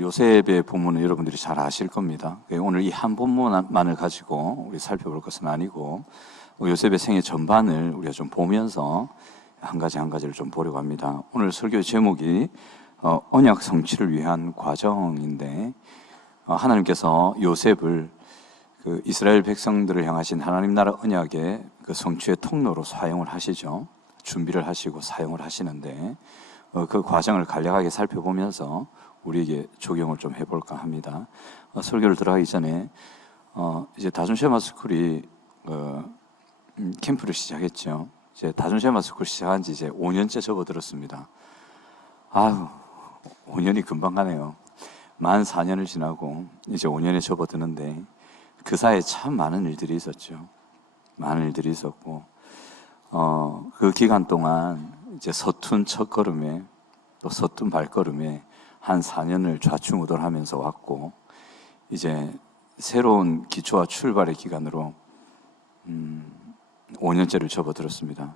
오늘 요셉의 본문은 여러분들이 잘 아실 겁니다. 오늘 이 한 본문만을 가지고 우리 살펴볼 것은 아니고 요셉의 생애 전반을 우리가 좀 보면서 한 가지를 좀 보려고 합니다. 오늘 설교 제목이 언약 성취를 위한 과정인데, 하나님께서 요셉을 그 이스라엘 백성들을 향하신 하나님 나라 언약의 그 성취의 통로로 사용을 하시죠. 준비를 하시고 사용을 하시는데, 그 과정을 간략하게 살펴보면서 우리에게 적용을 좀 해볼까 합니다. 설교를 들어가기 전에 이제 다중쉐마 스쿨이 캠프를 시작했죠. 이제 다중쉐마 스쿨 시작한 지 이제 5년째 접어들었습니다. 5년이 금방 가네요. 만 4년을 지나고 이제 5년에 접어드는데, 그 사이에 참 많은 일들이 있었죠. 많은 일들이 있었고, 그 기간 동안 이제 서툰 첫걸음에 또 서툰 발걸음에 한 4년을 좌충우돌하면서 왔고, 이제 새로운 기초와 출발의 기간으로 5년째를 접어들었습니다.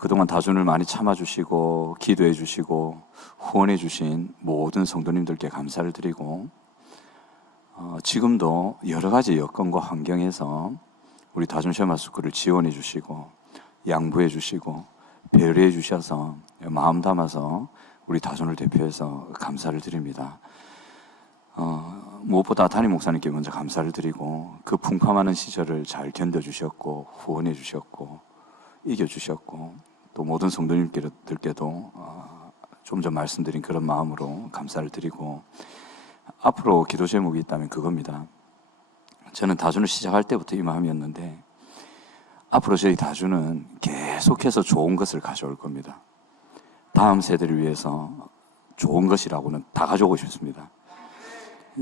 그동안 다준을 많이 참아주시고 기도해 주시고 후원해 주신 모든 성도님들께 감사를 드리고, 지금도 여러 가지 여건과 환경에서 우리 다준쉐마스쿨을 지원해 주시고 양보해 주시고 배려해 주셔서 마음 담아서 우리 다준을 대표해서 감사를 드립니다. 무엇보다 담임 목사님께 먼저 감사를 드리고, 그 풍파많은 시절을 잘 견뎌주셨고 후원해 주셨고 이겨주셨고, 또 모든 성도님들께도 좀 전 말씀드린 그런 마음으로 감사를 드리고, 앞으로 기도 제목이 있다면 그겁니다. 저는 다준을 시작할 때부터 이 마음이었는데, 앞으로 저희 다준은 계속해서 좋은 것을 가져올 겁니다. 다음 세대를 위해서 좋은 것이라고는 다 가져오고 싶습니다.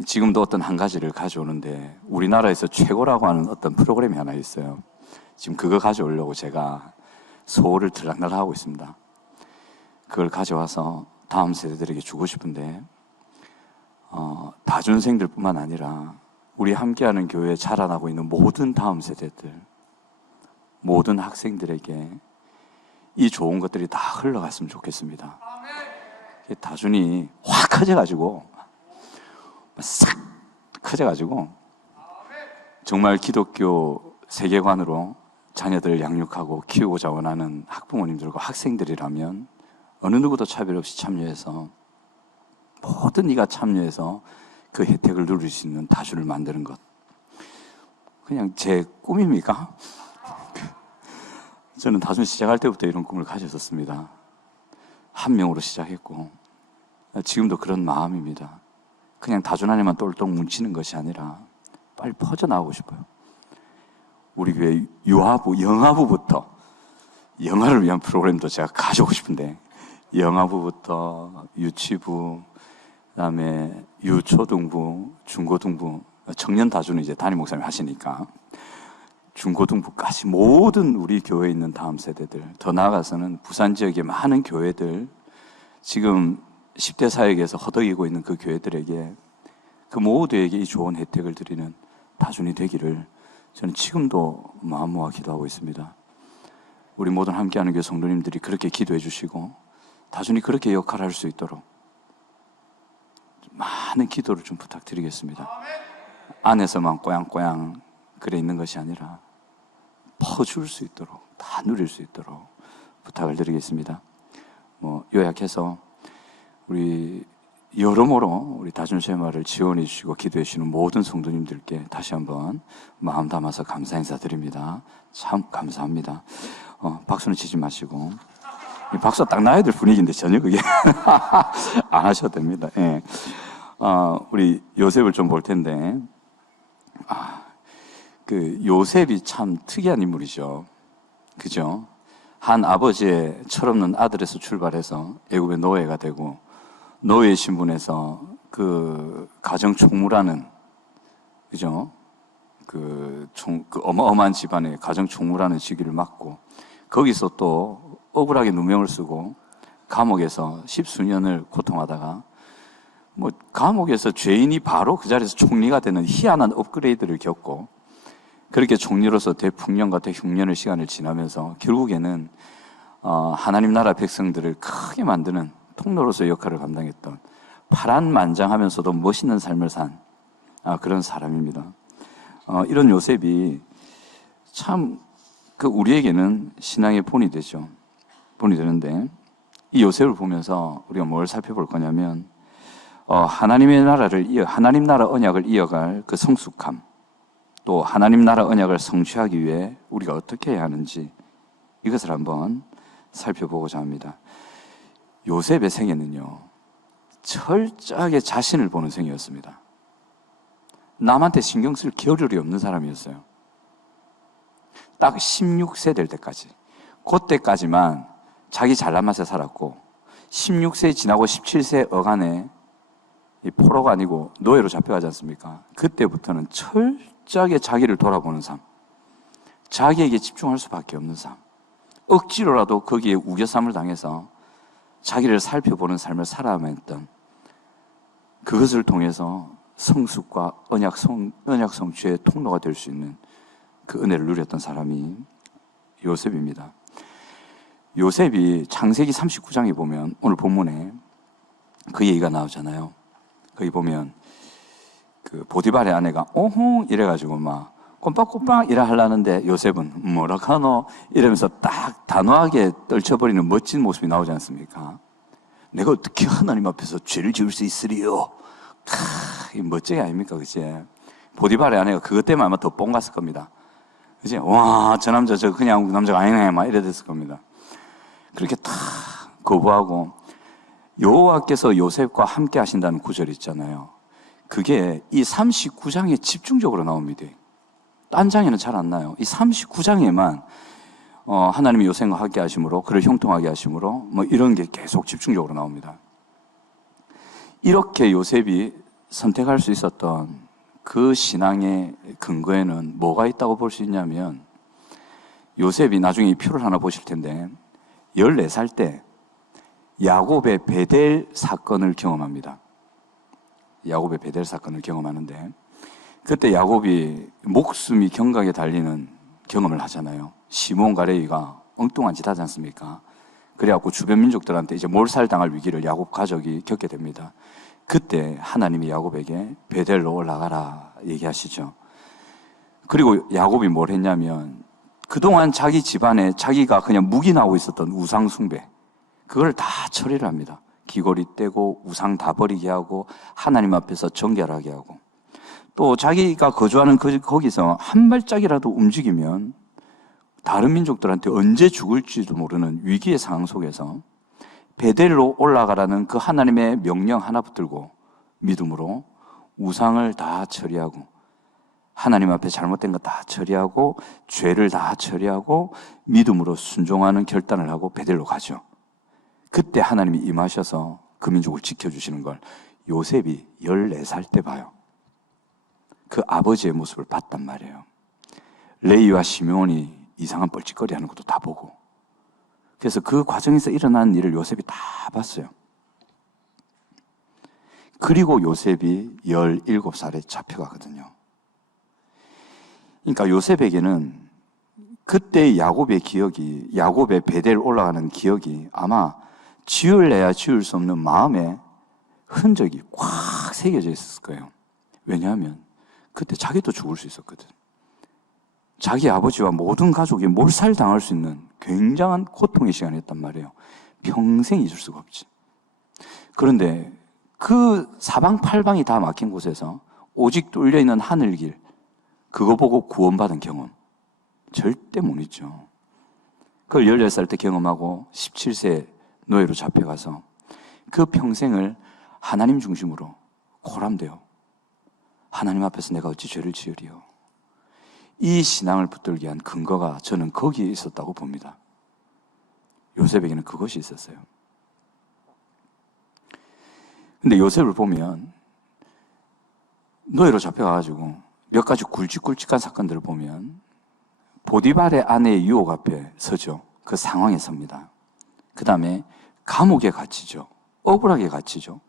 지금도 어떤 한 가지를 가져오는데, 우리나라에서 최고라고 하는 어떤 프로그램이 하나 있어요. 지금 그거 가져오려고 제가 소홀을 들락날락 하고 있습니다. 그걸 가져와서 다음 세대들에게 주고 싶은데, 다준생들 뿐만 아니라 우리 함께하는 교회에 자라나고 있는 모든 다음 세대들, 모든 학생들에게 이 좋은 것들이 다 흘러갔으면 좋겠습니다. 다준이 확 커져가지고, 싹 커져가지고 정말 기독교 세계관으로 자녀들을 양육하고 키우고자 원하는 학부모님들과 학생들이라면 어느 누구도 차별 없이 참여해서, 모든 이가 참여해서 그 혜택을 누릴 수 있는 다준을 만드는 것, 그냥 제 꿈입니까? 저는 다준 시작할 때부터 이런 꿈을 가졌었습니다. 한 명으로 시작했고 지금도 그런 마음입니다. 그냥 다준 안에만 똘똘 뭉치는 것이 아니라 빨리 퍼져나가고 싶어요. 우리 교회 유아부, 영아부부터, 영아를 위한 프로그램도 제가 가져오고 싶은데, 영아부부터 유치부, 그다음에 유초등부, 중고등부, 청년 다준은 이제 담임 목사님 하시니까 중고등부까지 모든 우리 교회에 있는 다음 세대들, 더 나아가서는 부산 지역의 많은 교회들, 지금 10대 사역에서 허덕이고 있는 그 교회들에게, 그 모두에게 이 좋은 혜택을 드리는 다준이 되기를 저는 지금도 마음 모아 기도하고 있습니다. 우리 모든 함께하는 교회 성도님들이 그렇게 기도해 주시고, 다준이 그렇게 역할을 할 수 있도록 많은 기도를 좀 부탁드리겠습니다. 안에서만 꼬양꼬양 그래 있는 것이 아니라 퍼줄 수 있도록, 다 누릴 수 있도록 부탁을 드리겠습니다. 요약해서 우리 여러모로 우리 다준쉐마를 지원해 주시고 기도해 주시는 모든 성도님들께 다시 한번 마음 담아서 감사 인사드립니다. 참 감사합니다. 박수는 치지 마시고, 박수가 딱 나야 될 분위기인데 전혀 그게 안 하셔도 됩니다. 예. 우리 요셉을 좀 볼 텐데, 그 요셉이 참 특이한 인물이죠. 그죠? 한 아버지의 철없는 아들에서 출발해서 애굽의 노예가 되고, 노예 신분에서 그 가정 총무라는, 그죠? 그 어마어마한 집안의 가정 총무라는 직위를 맡고, 거기서 또 억울하게 누명을 쓰고 감옥에서 10수년을 고통하다가, 감옥에서 죄인이 바로 그 자리에서 총리가 되는 희한한 업그레이드를 겪고, 그렇게 총리로서 대풍년과 대흉년의 시간을 지나면서 결국에는 하나님 나라 백성들을 크게 만드는 통로로서 역할을 감당했던 파란만장하면서도 멋있는 삶을 산 그런 사람입니다. 이런 요셉이 참 우리에게는 신앙의 본이 되죠. 본이 되는데 이 요셉을 보면서 우리가 뭘 살펴볼 거냐면 하나님의 나라를 하나님 나라 언약을 이어갈 그 성숙함, 또 하나님 나라 언약을 성취하기 위해 우리가 어떻게 해야 하는지 이것을 한번 살펴보고자 합니다. 요셉의 생애는요, 철저하게 자신을 보는 생애였습니다. 남한테 신경 쓸 겨를이 없는 사람이었어요. 딱 16세 될 때까지, 그때까지만 자기 잘난 맛에 살았고, 16세 지나고 17세 어간에 이 포로가 아니고 노예로 잡혀가지 않습니까? 그때부터는 철저하게 자기를 돌아보는 삶, 자기에게 집중할 수밖에 없는 삶, 억지로라도 거기에 우겨쌈을 당해서 자기를 살펴보는 삶을 살아야만 했던, 그것을 통해서 성숙과 언약 성취의 통로가 될 수 있는 그 은혜를 누렸던 사람이 요셉입니다. 요셉이 창세기 39장에 보면 오늘 본문에 그 얘기가 나오잖아요. 거기 보면 그 보디발의 아내가 오홍 이래가지고 막 꼼빡꼼빡 이래 하려는데 요셉은 뭐라 카노 이러면서 딱 단호하게 떨쳐버리는 멋진 모습이 나오지 않습니까? 내가 어떻게 하나님 앞에서 죄를 지을 수 있으리요? 이 멋쟁이 아닙니까? 그치? 보디발의 아내가 그것 때문에 아마 더 뽕 갔을 겁니다. 그치? 와, 저 남자 저 그냥 남자가 아니네 막 이래 됐을 겁니다. 그렇게 다 거부하고 여호와께서 요셉과 함께 하신다는 구절이 있잖아요. 그게 이 39장에 집중적으로 나옵니다. 딴 장에는 잘 안 나요. 이 39장에만 하나님이 요셉과 함께 하심으로, 그를 형통하게 하심으로 뭐 이런 게 계속 집중적으로 나옵니다. 이렇게 요셉이 선택할 수 있었던 그 신앙의 근거에는 뭐가 있다고 볼 수 있냐면, 요셉이 나중에 이 표를 하나 보실 텐데 14살 때 야곱의 베델 사건을 경험합니다. 야곱의 베델 사건을 경험하는데, 그때 야곱이 목숨이 경각에 달리는 경험을 하잖아요. 시몬 가레이가 엉뚱한 짓 하지 않습니까? 그래갖고 주변 민족들한테 이제 몰살당할 위기를 야곱 가족이 겪게 됩니다. 그때 하나님이 야곱에게 베델로 올라가라 얘기하시죠. 그리고 야곱이 뭘 했냐면, 그동안 자기 집안에 자기가 그냥 묵인하고 있었던 우상 숭배, 그걸 다 처리를 합니다. 귀걸이 떼고 우상 다 버리게 하고 하나님 앞에서 정결하게 하고, 또 자기가 거주하는 거기서 한 발짝이라도 움직이면 다른 민족들한테 언제 죽을지도 모르는 위기의 상황 속에서 베델로 올라가라는 그 하나님의 명령 하나 붙들고 믿음으로 우상을 다 처리하고, 하나님 앞에 잘못된 거 다 처리하고, 죄를 다 처리하고 믿음으로 순종하는 결단을 하고 베델로 가죠. 그때 하나님이 임하셔서 그 민족을 지켜주시는 걸 요셉이 14살 때 봐요. 그 아버지의 모습을 봤단 말이에요. 레위와 시므온이 이상한 뻘짓거리 하는 것도 다 보고, 그래서 그 과정에서 일어나는 일을 요셉이 다 봤어요. 그리고 요셉이 17살에 잡혀가거든요. 그러니까 요셉에게는 그때 야곱의 기억이, 야곱의 베델 올라가는 기억이 아마 지울래야 지울 수 없는 마음의 흔적이 꽉 새겨져 있었을 거예요. 왜냐하면 그때 자기도 죽을 수 있었거든. 자기 아버지와 모든 가족이 몰살당할 수 있는 굉장한 고통의 시간이었단 말이에요. 평생 잊을 수가 없지. 그런데 그 사방팔방이 다 막힌 곳에서 오직 뚫려있는 하늘길, 그거 보고 구원받은 경험 절대 못 잊죠. 그걸 18살 때 경험하고 17세 노예로 잡혀가서 그 평생을 하나님 중심으로 고람되어 하나님 앞에서 내가 어찌 죄를 지으리요, 이 신앙을 붙들게 한 근거가 저는 거기에 있었다고 봅니다. 요셉에게는 그것이 있었어요. 근데 요셉을 보면 노예로 잡혀가가지고 몇 가지 굵직굵직한 사건들을 보면 보디발의 아내의 유혹 앞에 서죠. 그 상황에 섭니다. 그 다음에 감옥에 갇히죠. 억울하게 갇히죠.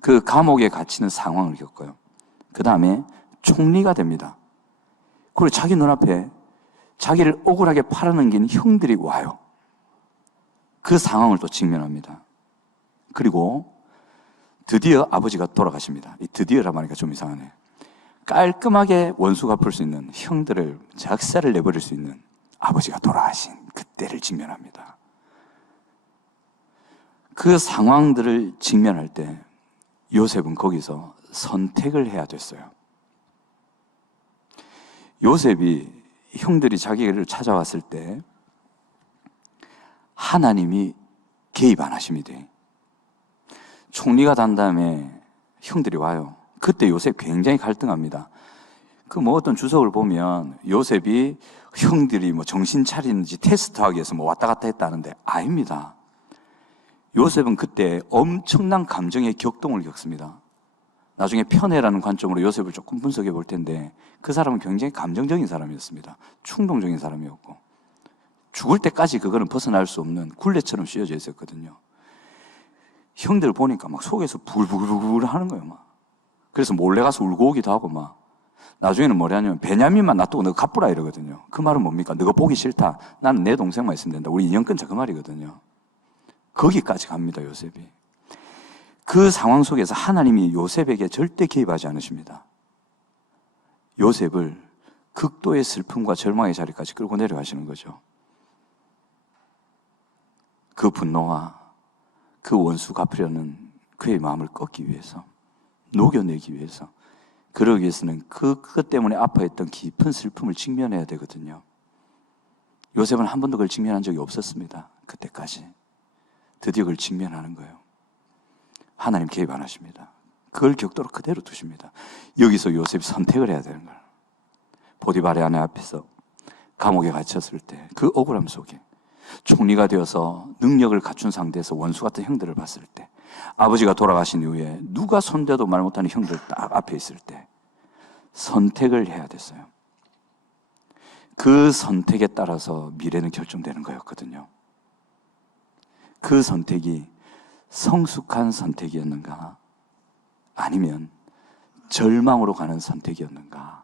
그 감옥에 갇히는 상황을 겪어요. 그 다음에 총리가 됩니다. 그리고 자기 눈앞에 자기를 억울하게 팔아넘긴 형들이 와요. 그 상황을 또 직면합니다. 그리고 드디어 아버지가 돌아가십니다. 이 드디어라 말하니까 좀 이상하네. 깔끔하게 원수 갚을 수 있는 형들을 작사를 내버릴 수 있는 아버지가 돌아가신 그때를 직면합니다. 그 상황들을 직면할 때 요셉은 거기서 선택을 해야 됐어요. 요셉이 형들이 자기를 찾아왔을 때 하나님이 개입 안 하십니다. 총리가 단 다음에 형들이 와요. 그때 요셉 굉장히 갈등합니다. 그 뭐 어떤 주석을 보면 요셉이 형들이 뭐 정신 차리는지 테스트하기 위해서 뭐 왔다 갔다 했다는데 아닙니다. 요셉은 그때 엄청난 감정의 격동을 겪습니다. 나중에 편애라는 관점으로 요셉을 조금 분석해 볼 텐데 그 사람은 굉장히 감정적인 사람이었습니다. 충동적인 사람이었고 죽을 때까지 그거는 벗어날 수 없는 굴레처럼 씌워져 있었거든요. 형들 보니까 막 속에서 불불불 하는 거예요, 막. 그래서 몰래 가서 울고 오기도 하고 막. 나중에는 뭐냐면 베냐민만 놔두고 너가 갚으라 이러거든요. 그 말은 뭡니까? 너가 보기 싫다. 나는 내 동생만 있으면 된다. 우리 인연 끊자 그 말이거든요. 거기까지 갑니다, 요셉이. 그 상황 속에서 하나님이 요셉에게 절대 개입하지 않으십니다. 요셉을 극도의 슬픔과 절망의 자리까지 끌고 내려가시는 거죠. 그 분노와 그 원수 갚으려는 그의 마음을 꺾기 위해서, 녹여내기 위해서, 그러기 위해서는 그것 때문에 아파했던 깊은 슬픔을 직면해야 되거든요. 요셉은 한 번도 그걸 직면한 적이 없었습니다. 그때까지. 드디어 그걸 직면하는 거예요. 하나님 개입 안 하십니다. 그걸 격도로 그대로 두십니다. 여기서 요셉이 선택을 해야 되는 거예요. 보디발의 아내 앞에서 감옥에 갇혔을 때 그 억울함 속에 총리가 되어서 능력을 갖춘 상대에서 원수 같은 형들을 봤을 때, 아버지가 돌아가신 이후에 누가 손대도 말 못하는 형들 딱 앞에 있을 때 선택을 해야 됐어요. 그 선택에 따라서 미래는 결정되는 거였거든요. 그 선택이 성숙한 선택이었는가, 아니면 절망으로 가는 선택이었는가.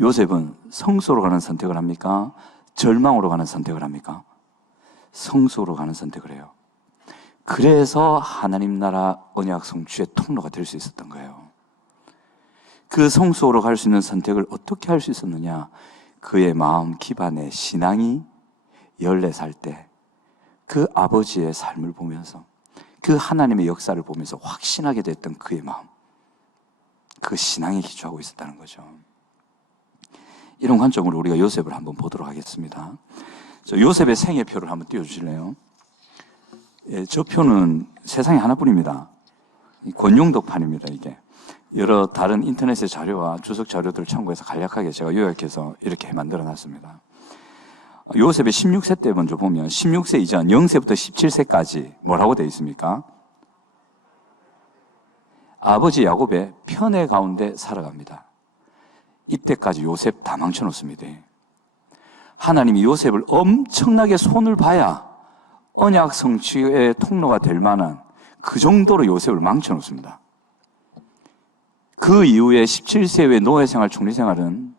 요셉은 성소로 가는 선택을 합니까? 절망으로 가는 선택을 합니까? 성소로 가는 선택을 해요. 그래서 하나님 나라 언약 성취의 통로가 될 수 있었던 거예요. 그 성소로 갈 수 있는 선택을 어떻게 할 수 있었느냐? 그의 마음 기반의 신앙이 14살 때 그 아버지의 삶을 보면서, 그 하나님의 역사를 보면서 확신하게 됐던 그의 마음, 그 신앙에 기초하고 있었다는 거죠. 이런 관점으로 우리가 요셉을 한번 보도록 하겠습니다. 요셉의 생애표를 한번 띄워주실래요? 예, 저 표는 세상에 하나뿐입니다. 권용덕판입니다, 이게. 여러 다른 인터넷의 자료와 주석 자료들을 참고해서 간략하게 제가 요약해서 이렇게 만들어 놨습니다. 요셉의 16세 때 먼저 보면 16세 이전 0세부터 17세까지 뭐라고 되어 있습니까? 아버지 야곱의 편애 가운데 살아갑니다. 이때까지 요셉 다 망쳐놓습니다. 하나님이 요셉을 엄청나게 손을 봐야 언약 성취의 통로가 될 만한 그 정도로 요셉을 망쳐놓습니다. 그 이후에 17세 후의 노예생활, 총리생활은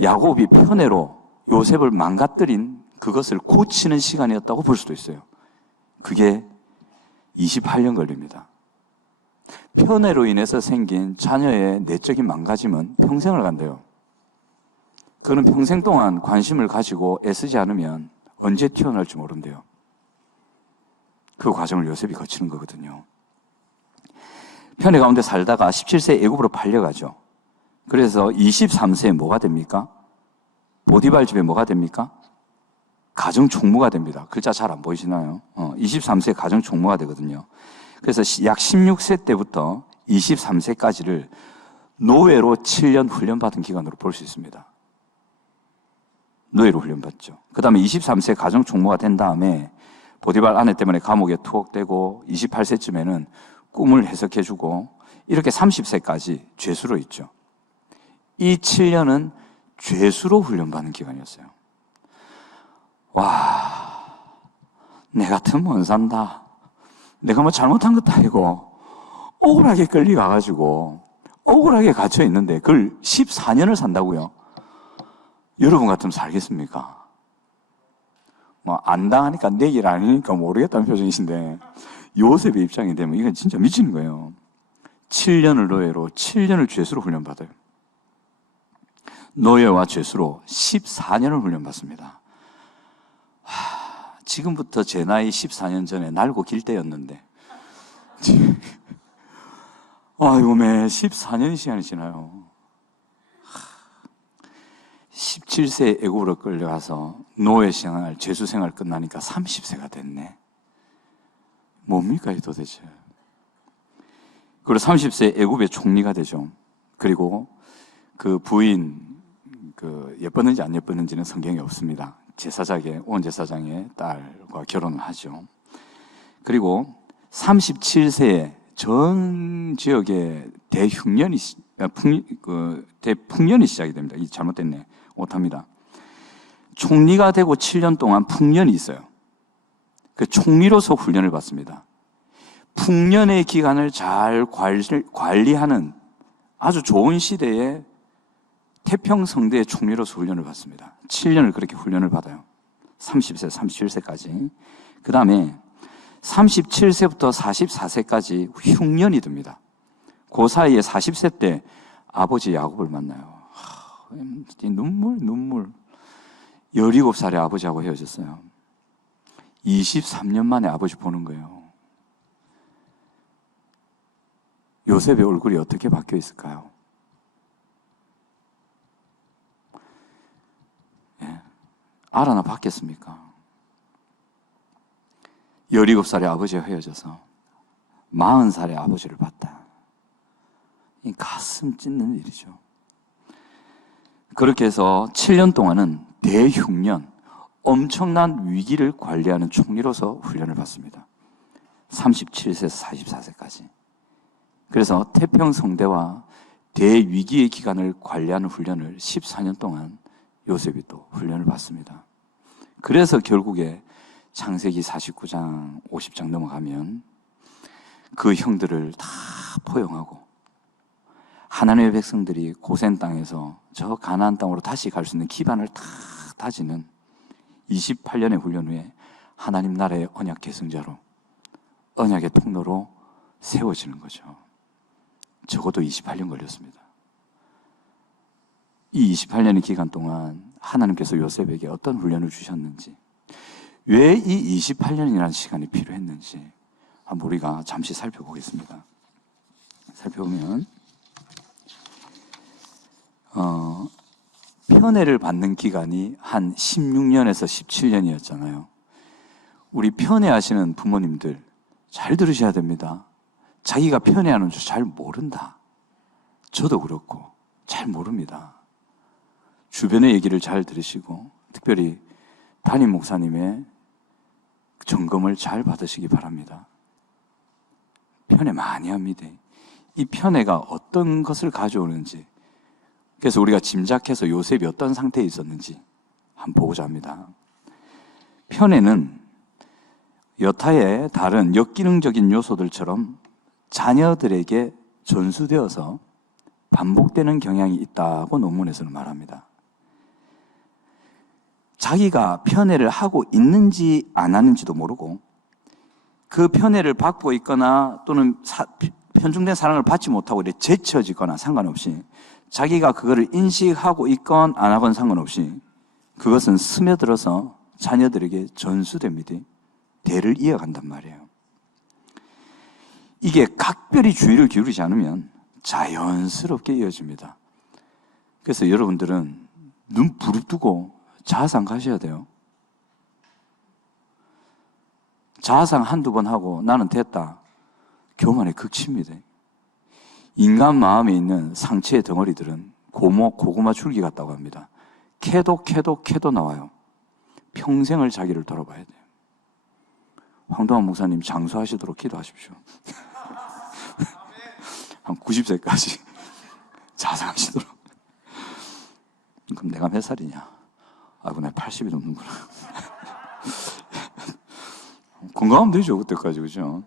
야곱이 편애로 요셉을 망가뜨린 그것을 고치는 시간이었다고 볼 수도 있어요. 그게 28년 걸립니다. 편애로 인해서 생긴 자녀의 내적인 망가짐은 평생을 간대요. 그는 평생 동안 관심을 가지고 애쓰지 않으면 언제 튀어나올지 모른대요. 그 과정을 요셉이 거치는 거거든요. 편애 가운데 살다가 17세에 애굽으로 팔려가죠. 그래서 23세에 뭐가 됩니까? 보디발 집에 뭐가 됩니까? 가정 총무가 됩니다. 글자 잘 안 보이시나요? 23세에 가정 총무가 되거든요. 그래서 약 16세 때부터 23세까지를 노예로 7년 훈련받은 기간으로 볼 수 있습니다. 노예로 훈련받죠. 그 다음에 23세 가정 총무가 된 다음에 보디발 아내 때문에 감옥에 투옥되고 28세쯤에는 꿈을 해석해주고 이렇게 30세까지 죄수로 있죠. 이 7년은 죄수로 훈련받는 기간이었어요. 와, 내 같으면 못 산다. 내가 뭐 잘못한 것도 아니고 억울하게 끌려가가지고 억울하게 갇혀 있는데 그걸 14년을 산다고요? 여러분 같으면 살겠습니까? 뭐 안 당하니까 내 길 아니니까 모르겠다는 표정이신데 요셉의 입장이 되면 이건 진짜 미치는 거예요. 7년을 노예로, 7년을 죄수로 훈련받아요. 노예와 죄수로 14년을 훈련받습니다. 지금부터 제 나이 14년 전에 날고 길 때였는데 아이고, 매 14년의 시간이 지나요. 17세에 애굽으로 끌려가서 노예 생활, 죄수 생활 끝나니까 30세가 됐네. 뭡니까 이 도대체. 그리고 30세 애굽의 총리가 되죠. 그리고 그 부인, 예뻤는지 안 예뻤는지는 성경에 없습니다. 제사장의, 온 제사장의 딸과 결혼을 하죠. 그리고 37세에 전 지역에 대흉년이 시작이 됩니다. 이 잘못됐네. 못합니다. 총리가 되고 7년 동안 풍년이 있어요. 그 총리로서 훈련을 받습니다. 풍년의 기간을 잘 관리하는 아주 좋은 시대에 태평성대의 총리로서 훈련을 받습니다. 7년을 그렇게 훈련을 받아요. 30세, 37세까지. 그 다음에 37세부터 44세까지 흉년이 듭니다. 그 사이에 40세 때 아버지 야곱을 만나요. 눈물. 17살에 아버지하고 헤어졌어요. 23년 만에 아버지 보는 거예요. 요셉의 얼굴이 어떻게 바뀌어 있을까요? 예. 알아나 봤겠습니까? 17살에 아버지와 헤어져서 40살에 아버지를 봤다. 이 가슴 찢는 일이죠. 그렇게 해서 7년 동안은 대흉년, 엄청난 위기를 관리하는 총리로서 훈련을 받습니다. 37세에서 44세까지. 그래서 태평성대와 대위기의 기간을 관리하는 훈련을 14년 동안 요셉이 또 훈련을 받습니다. 그래서 결국에 창세기 49장, 50장 넘어가면 그 형들을 다 포용하고 하나님의 백성들이 고센 땅에서 저 가나안 땅으로 다시 갈 수 있는 기반을 다 다지는 28년의 훈련 후에 하나님 나라의 언약 계승자로, 언약의 통로로 세워지는 거죠. 적어도 28년 걸렸습니다. 이 28년의 기간 동안 하나님께서 요셉에게 어떤 훈련을 주셨는지, 왜 이 28년이라는 시간이 필요했는지 한번 우리가 잠시 살펴보겠습니다. 살펴보면 편애를 받는 기간이 한 16년에서 17년이었잖아요. 우리 편애하시는 부모님들 잘 들으셔야 됩니다. 자기가 편애하는 줄 잘 모른다. 저도 그렇고 잘 모릅니다. 주변의 얘기를 잘 들으시고 특별히 담임 목사님의 점검을 잘 받으시기 바랍니다. 편애 많이 합니다. 이 편애가 어떤 것을 가져오는지, 그래서 우리가 짐작해서 요셉이 어떤 상태에 있었는지 한번 보고자 합니다. 편애는 여타의 다른 역기능적인 요소들처럼 자녀들에게 전수되어서 반복되는 경향이 있다고 논문에서는 말합니다. 자기가 편애를 하고 있는지 안 하는지도 모르고 그 편애를 받고 있거나 또는 편중된 사랑을 받지 못하고 이렇게 제쳐지거나 상관없이 자기가 그거를 인식하고 있건 안 하건 상관없이 그것은 스며들어서 자녀들에게 전수됩니다. 대를 이어간단 말이에요. 이게 각별히 주의를 기울이지 않으면 자연스럽게 이어집니다. 그래서 여러분들은 눈 부릅뜨고 자아상 가셔야 돼요. 자아상 한두 번 하고 나는 됐다. 교만의 극치입니다. 인간 마음에 있는 상처의 덩어리들은 고구마 줄기 같다고 합니다. 캐도 나와요. 평생을 자기를 돌아봐야 돼요. 황동환 목사님 장수하시도록 기도하십시오. 한 90세까지 자상하시도록. 그럼 내가 몇 살이냐? 아이고, 내가 80이 넘는구나. 건강하면 되죠, 그때까지, 그죠?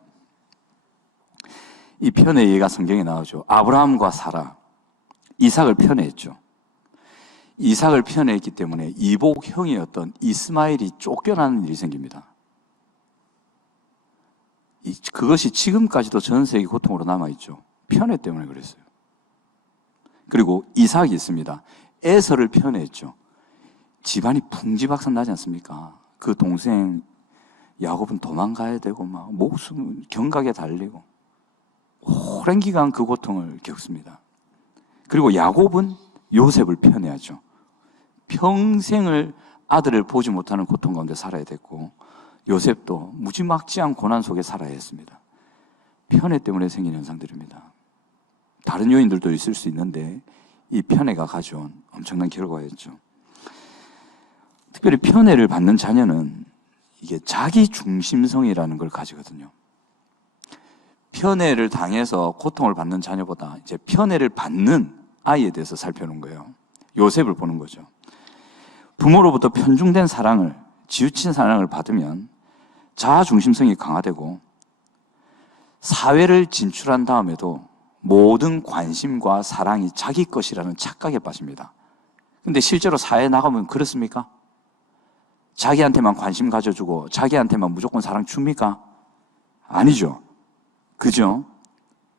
이 편의 예가 성경에 나오죠. 아브라함과 사라, 이삭을 편애했죠. 이삭을 편애했기 때문에 이복 형이었던 이스마엘이 쫓겨나는 일이 생깁니다. 그것이 지금까지도 전 세계 고통으로 남아있죠. 편애 때문에 그랬어요. 그리고 이삭이 있습니다. 에서를 편애했죠. 집안이 풍지박산 나지 않습니까? 그 동생 야곱은 도망가야 되고 막 목숨 경각에 달리고 오랜 기간 그 고통을 겪습니다. 그리고 야곱은 요셉을 편애하죠. 평생을 아들을 보지 못하는 고통 가운데 살아야 됐고, 요셉도 무지막지한 고난 속에 살아야 했습니다. 편애 때문에 생긴 현상들입니다. 다른 요인들도 있을 수 있는데 이 편애가 가져온 엄청난 결과였죠. 특별히 편애를 받는 자녀는 이게 자기 중심성이라는 걸 가지거든요. 편애를 당해서 고통을 받는 자녀보다 이제 편애를 받는 아이에 대해서 살펴보는 거예요. 요셉을 보는 거죠. 부모로부터 편중된 사랑을, 지우친 사랑을 받으면 자아 중심성이 강화되고 사회를 진출한 다음에도 모든 관심과 사랑이 자기 것이라는 착각에 빠집니다. 근데 실제로 사회에 나가면 그렇습니까? 자기한테만 관심 가져주고 자기한테만 무조건 사랑 줍니까? 아니죠. 그죠?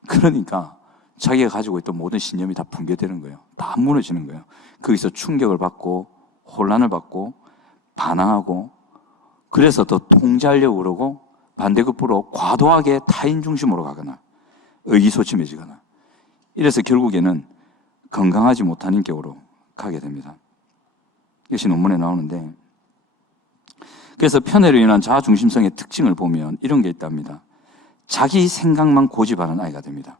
그러니까 자기가 가지고 있던 모든 신념이 다 붕괴되는 거예요. 다 무너지는 거예요. 거기서 충격을 받고 혼란을 받고 반항하고, 그래서 더 통제하려고 그러고 반대급부로 과도하게 타인 중심으로 가거나 의기소침해지거나, 이래서 결국에는 건강하지 못한 인격으로 가게 됩니다. 이것이 논문에 나오는데, 그래서 편애로 인한 자아중심성의 특징을 보면 이런 게 있답니다. 자기 생각만 고집하는 아이가 됩니다.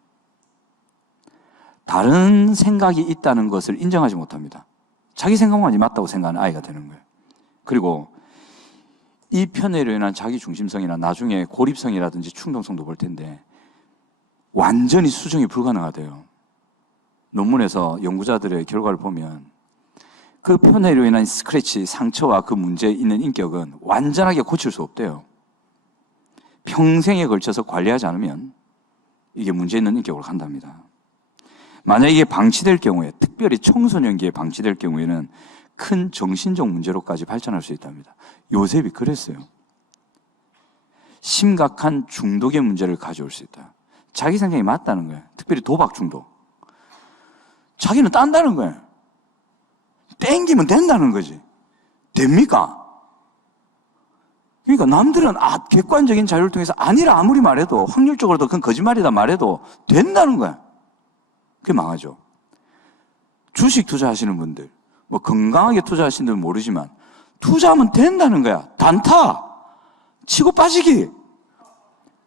다른 생각이 있다는 것을 인정하지 못합니다. 자기 생각만이 맞다고 생각하는 아이가 되는 거예요. 그리고 이 편애로 인한 자기중심성이나 나중에 고립성이라든지 충동성도 볼 텐데 완전히 수정이 불가능하대요. 논문에서 연구자들의 결과를 보면 그 편애로 인한 스크래치, 상처와 그 문제에 있는 인격은 완전하게 고칠 수 없대요. 평생에 걸쳐서 관리하지 않으면 이게 문제 있는 인격으로 간답니다. 만약 이게 방치될 경우에, 특별히 청소년기에 방치될 경우에는 큰 정신적 문제로까지 발전할 수 있답니다. 요셉이 그랬어요. 심각한 중독의 문제를 가져올 수 있다. 자기 생각이 맞다는 거예요. 특별히 도박 중독. 자기는 딴다는 거예요. 땡기면 된다는 거지. 됩니까? 그러니까 남들은 객관적인 자료를 통해서 아니라 아무리 말해도, 확률적으로도 그건 거짓말이다 말해도 된다는 거야. 그게 망하죠. 주식 투자하시는 분들, 뭐 건강하게 투자하시는 분들은 모르지만 투자하면 된다는 거야. 단타, 치고 빠지기.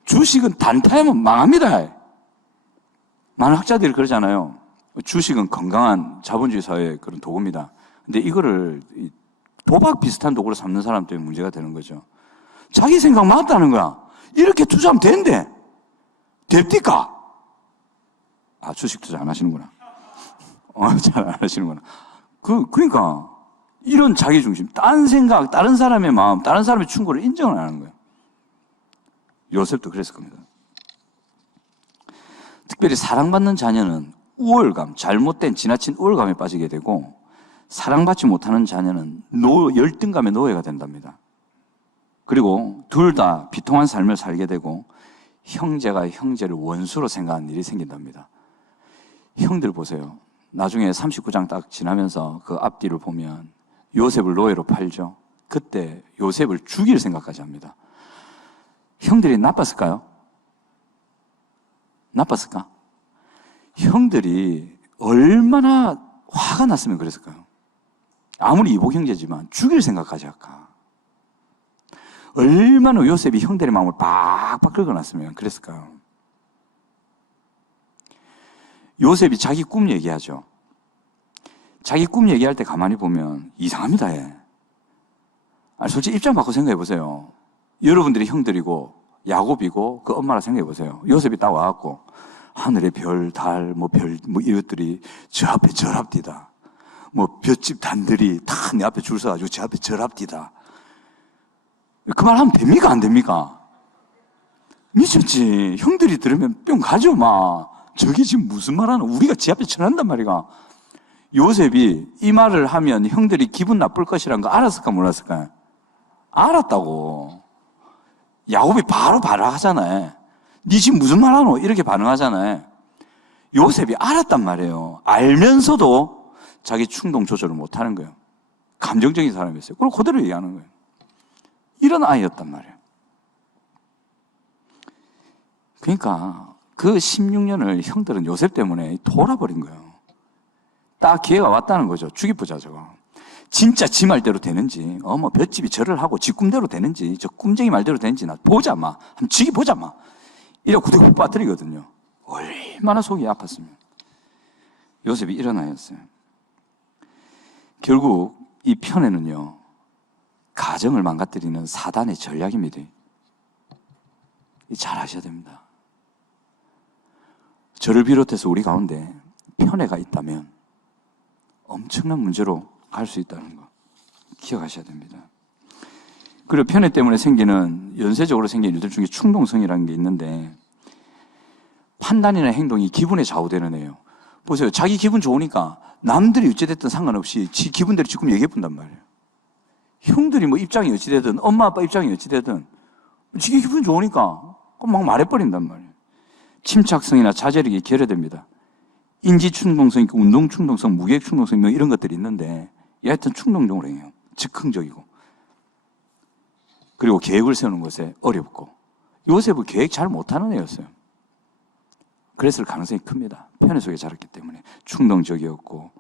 주식은 단타하면 망합니다. 많은 학자들이 그러잖아요. 주식은 건강한 자본주의 사회의 그런 도구입니다. 근데 이거를 도박 비슷한 도구로 삼는 사람 때문에 문제가 되는 거죠. 자기 생각 맞다는 거야. 이렇게 투자하면 된대. 됩니까? 주식 투자 안 하시는구나. 잘 안 하시는구나. 그러니까 이런 자기중심, 딴 생각, 다른 사람의 마음, 다른 사람의 충고를 인정을 안 하는 거예요. 요셉도 그랬을 겁니다. 특별히 사랑받는 자녀는 우월감, 잘못된 지나친 우월감에 빠지게 되고, 사랑받지 못하는 자녀는 열등감의 노예가 된답니다. 그리고 둘 다 비통한 삶을 살게 되고 형제가 형제를 원수로 생각하는 일이 생긴답니다. 형들 보세요. 나중에 39장 딱 지나면서 그 앞뒤를 보면 요셉을 노예로 팔죠. 그때 요셉을 죽일 생각까지 합니다. 형들이 나빴을까요? 나빴을까? 형들이 얼마나 화가 났으면 그랬을까요? 아무리 이복 형제지만 죽일 생각까지 할까? 얼마나 요셉이 형들의 마음을 빡빡 긁어놨으면 그랬을까요? 요셉이 자기 꿈 얘기하죠. 자기 꿈 얘기할 때 가만히 보면 이상합니다. 솔직히 입장 바꿔 생각해 보세요. 여러분들이 형들이고 야곱이고 그 엄마라 생각해 보세요. 요셉이 딱 와갖고 하늘의 별, 달, 이것들이 저 앞에 절합디다. 볏짚 단들이 다 내 앞에 줄 서가지고 저 앞에 절합디다. 그 말 하면 됩니까? 안 됩니까? 미쳤지. 형들이 들으면 뿅 가죠, 저게 지금 무슨 말 하나? 우리가 지 앞에 쳐난단 말이가. 요셉이 이 말을 하면 형들이 기분 나쁠 것이라는 거 알았을까, 몰랐을까? 알았다고. 야곱이 바로 반항하잖아요. 니 지금 무슨 말 하노? 이렇게 반응하잖아요. 요셉이 알았단 말이에요. 알면서도 자기 충동 조절을 못하는 거예요. 감정적인 사람이었어요. 그걸 그대로 얘기하는 거예요. 이런 아이였단 말이에요. 그러니까 그 16년을 형들은 요셉 때문에 돌아버린 거예요. 딱 기회가 왔다는 거죠. 죽이보자 저거. 진짜 지 말대로 되는지, 뭐 볏집이 절을 하고 지 꿈대로 되는지, 저 꿈쟁이 말대로 되는지 나 보자 마. 한번 죽이보자 마. 이러고 그대로 훅 빠뜨리거든요. 얼마나 속이 아팠으면. 요셉이 이런 아이였어요. 결국 이 편에는요, 가정을 망가뜨리는 사단의 전략입니다. 잘 아셔야 됩니다. 저를 비롯해서 우리 가운데 편애가 있다면 엄청난 문제로 갈 수 있다는 거 기억하셔야 됩니다. 그리고 편애 때문에 생기는, 연쇄적으로 생기는 일들 중에 충동성이라는 게 있는데, 판단이나 행동이 기분에 좌우되는 애예요. 보세요. 자기 기분 좋으니까 남들이 어찌됐든 상관없이 지 기분대로 지금 얘기해 본단 말이에요. 형들이 뭐 입장이 어찌되든, 엄마 아빠 입장이 어찌되든 지 기분 좋으니까 막 말해버린단 말이에요. 침착성이나 자제력이 결여됩니다. 인지충동성 있고 운동충동성, 무계획충동성 뭐 이런 것들이 있는데, 여하튼 충동적으로 해요. 즉흥적이고. 그리고 계획을 세우는 것에 어렵고. 요셉은 계획 잘 못하는 애였어요. 그랬을 가능성이 큽니다. 편애 속에 자랐기 때문에. 충동적이었고,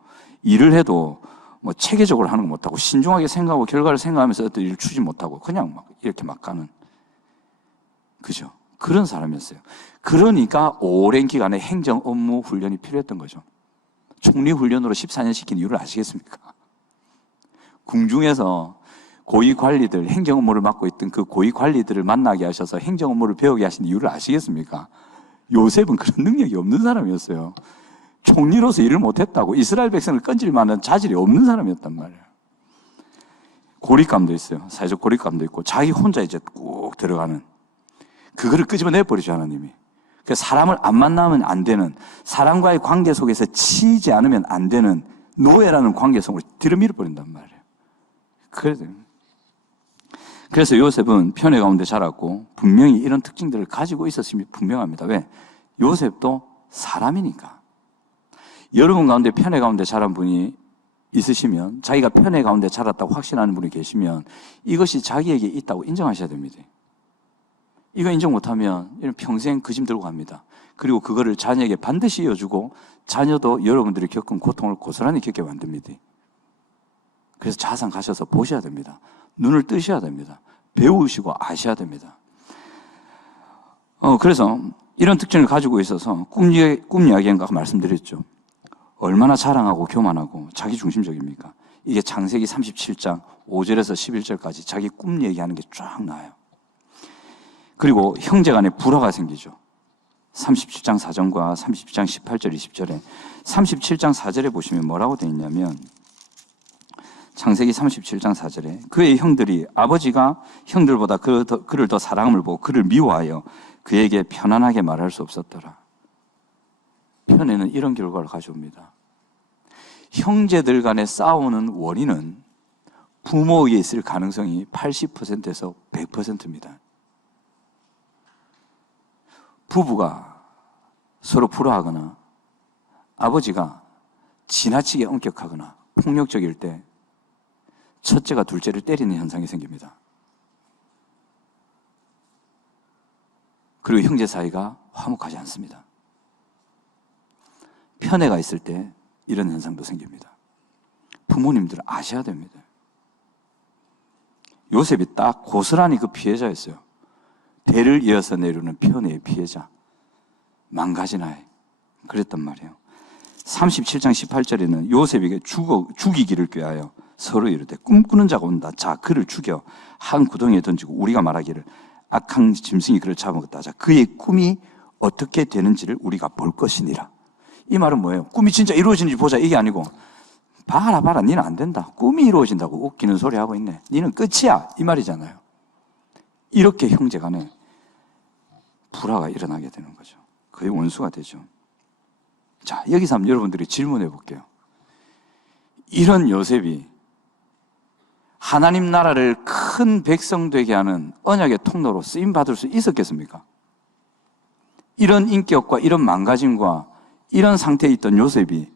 일을 해도 뭐 체계적으로 하는 거 못하고, 신중하게 생각하고 결과를 생각하면서 어떤 일을 추지 못하고 그냥 막 이렇게 막 가는, 그죠? 그런 사람이었어요. 그러니까 오랜 기간의 행정 업무 훈련이 필요했던 거죠. 총리 훈련으로 14년 시킨 이유를 아시겠습니까? 궁중에서 고위 관리들, 행정 업무를 맡고 있던 그 고위 관리들을 만나게 하셔서 행정 업무를 배우게 하신 이유를 아시겠습니까? 요셉은 그런 능력이 없는 사람이었어요. 총리로서 일을 못했다고, 이스라엘 백성을 건질 만한 자질이 없는 사람이었단 말이에요. 고립감도 있어요. 사회적 고립감도 있고, 자기 혼자 이제 꾹 들어가는, 그거를 끄집어내버리죠, 하나님이. 그래서 사람을 안 만나면 안 되는, 사람과의 관계 속에서 치이지 않으면 안 되는 노예라는 관계 속으로 들어밀어버린단 말이에요. 그래서 요셉은 편애 가운데 자랐고, 분명히 이런 특징들을 가지고 있었음이 분명합니다. 왜? 요셉도 사람이니까. 여러분 가운데 편애 가운데 자란 분이 있으시면, 자기가 편애 가운데 자랐다고 확신하는 분이 계시면 이것이 자기에게 있다고 인정하셔야 됩니다. 이거 인정 못하면 이런 평생 그 짐 들고 갑니다. 그리고 그거를 자녀에게 반드시 이어주고, 자녀도 여러분들이 겪은 고통을 고스란히 겪게 만듭니다. 그래서 자상 가셔서 보셔야 됩니다. 눈을 뜨셔야 됩니다. 배우시고 아셔야 됩니다. 그래서 이런 특징을 가지고 있어서 꿈 이야기인가 말씀드렸죠. 얼마나 자랑하고 교만하고 자기중심적입니까? 이게 창세기 37장 5절에서 11절까지 자기 꿈 얘기하는 게 쫙 나와요. 그리고 형제간에 불화가 생기죠. 37장 4절과 37장 18절, 20절에 37장 4절에 보시면 뭐라고 되어 있냐면, 창세기 37장 4절에 그의 형들이 아버지가 형들보다 그를 더 사랑함을 보고 그를 미워하여 그에게 편안하게 말할 수 없었더라. 편애는 이런 결과를 가져옵니다. 형제들 간에 싸우는 원인은 부모에게 있을 가능성이 80%에서 100%입니다. 부부가 서로 불화하거나 아버지가 지나치게 엄격하거나 폭력적일 때 첫째가 둘째를 때리는 현상이 생깁니다. 그리고 형제 사이가 화목하지 않습니다. 편애가 있을 때 이런 현상도 생깁니다. 부모님들 아셔야 됩니다. 요셉이 딱 고스란히 그 피해자였어요. 대를 이어서 내려오는 편애의 피해자. 망가진 아이. 그랬단 말이에요. 37장 18절에는 요셉에게 죽이기를 꾀하여 서로 이르되 꿈꾸는 자가 온다. 자, 그를 죽여 한 구덩이에 던지고 우리가 말하기를 악한 짐승이 그를 잡아먹었다. 자, 그의 꿈이 어떻게 되는지를 우리가 볼 것이니라. 이 말은 뭐예요? 꿈이 진짜 이루어지는지 보자, 이게 아니고, 봐라, 니는 안 된다. 꿈이 이루어진다고 웃기는 소리 하고 있네. 니는 끝이야, 이 말이잖아요. 이렇게 형제간에 불화가 일어나게 되는 거죠. 거의 원수가 되죠. 자, 여기서 한번 여러분들이 질문해 볼게요. 이런 요셉이 하나님 나라를 큰 백성 되게 하는 언약의 통로로 쓰임받을 수 있었겠습니까? 이런 인격과 이런 망가짐과 이런 상태에 있던 요셉이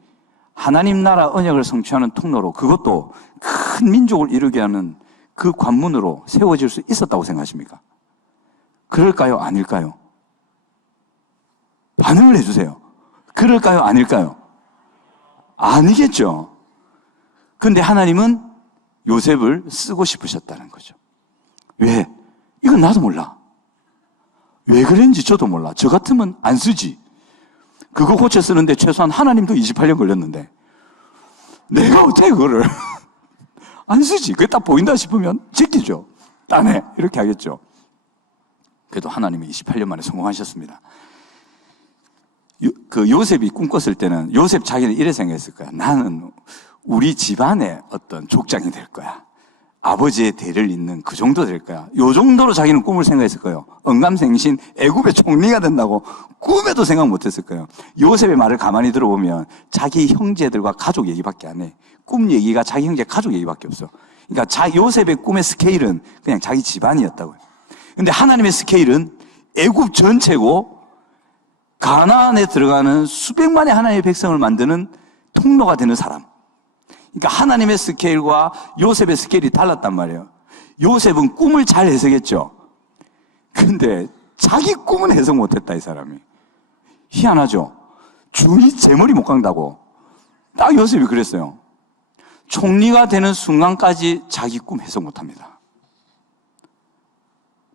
하나님 나라 언약을 성취하는 통로로, 그것도 큰 민족을 이루게 하는 그 관문으로 세워질 수 있었다고 생각하십니까? 그럴까요? 아닐까요? 반응을 해주세요. 그럴까요? 아닐까요? 아니겠죠. 근데 하나님은 요셉을 쓰고 싶으셨다는 거죠. 왜? 이건 나도 몰라. 왜 그랬는지 저도 몰라. 저 같으면 안 쓰지. 그거 고쳐 쓰는데 최소한 하나님도 28년 걸렸는데 내가 어떻게 그거를 안 쓰지. 그게 딱 보인다 싶으면 제끼죠. 딴에 이렇게 하겠죠. 그래도 하나님이 28년 만에 성공하셨습니다. 그 요셉이 꿈꿨을 때는 요셉 자기는 이래 생각했을 거야. 나는 우리 집안의 어떤 족장이 될 거야. 아버지의 대를 잇는 그 정도 될 거야. 요 정도로 자기는 꿈을 생각했을 거예요. 언감생신 애굽의 총리가 된다고 꿈에도 생각 못했을 거예요. 요셉의 말을 가만히 들어보면 자기 형제들과 가족 얘기밖에 안 해. 꿈 얘기가 자기 형제 가족 얘기밖에 없어. 그러니까 요셉의 꿈의 스케일은 그냥 자기 집안이었다고요. 근데 하나님의 스케일은 애굽 전체고 가나안에 들어가는 수백만의 하나님의 백성을 만드는 통로가 되는 사람. 그러니까 하나님의 스케일과 요셉의 스케일이 달랐단 말이에요. 요셉은 꿈을 잘 해석했죠. 근데 자기 꿈은 해석 못했다, 이 사람이. 희한하죠. 주의 제 머리 못 깎다고. 딱 요셉이 그랬어요. 총리가 되는 순간까지 자기 꿈 해석 못합니다.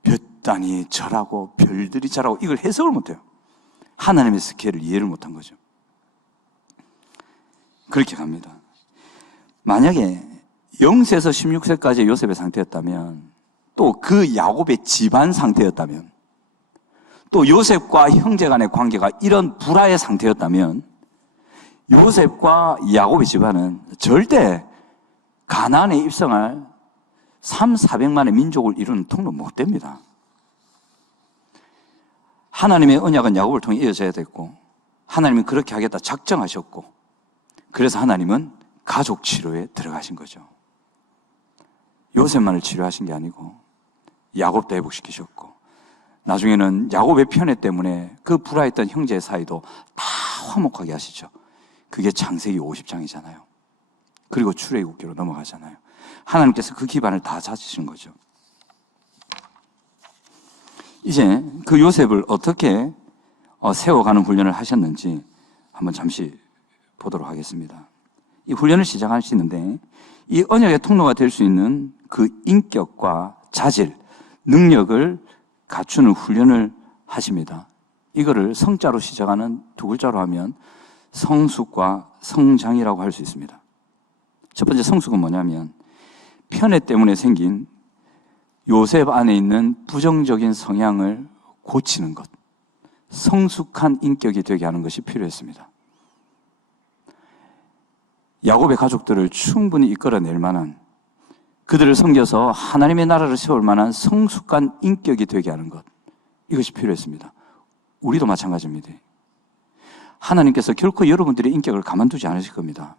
볕단이 절하고 별들이 절하고 이걸 해석을 못해요. 하나님의 스케일을 이해를 못한 거죠. 그렇게 갑니다. 만약에 0세에서 16세까지 요셉의 상태였다면, 또 그 야곱의 집안 상태였다면, 또 요셉과 형제 간의 관계가 이런 불화의 상태였다면 요셉과 야곱의 집안은 절대 가나안에 입성할 300~400만의 민족을 이루는 통로 못 됩니다. 하나님의 언약은 야곱을 통해 이어져야 됐고, 하나님은 그렇게 하겠다 작정하셨고, 그래서 하나님은 가족 치료에 들어가신 거죠. 요셉만을 치료하신 게 아니고 야곱도 회복시키셨고, 나중에는 야곱의 편애 때문에 그 불화했던 형제의 사이도 다 화목하게 하시죠. 그게 창세기 50장이잖아요. 그리고 출애굽기로 넘어가잖아요. 하나님께서 그 기반을 다 찾으신 거죠. 이제 그 요셉을 어떻게 세워가는 훈련을 하셨는지 한번 잠시 보도록 하겠습니다. 이 훈련을 시작하시는데, 이 언약의 통로가 될 수 있는 그 인격과 자질, 능력을 갖추는 훈련을 하십니다. 이거를 성자로 시작하는 두 글자로 하면 성숙과 성장이라고 할 수 있습니다. 첫 번째 성숙은 뭐냐면, 편애 때문에 생긴 요셉 안에 있는 부정적인 성향을 고치는 것, 성숙한 인격이 되게 하는 것이 필요했습니다. 야곱의 가족들을 충분히 이끌어낼 만한, 그들을 섬겨서 하나님의 나라를 세울 만한 성숙한 인격이 되게 하는 것, 이것이 필요했습니다. 우리도 마찬가지입니다. 하나님께서 결코 여러분들의 인격을 가만두지 않으실 겁니다.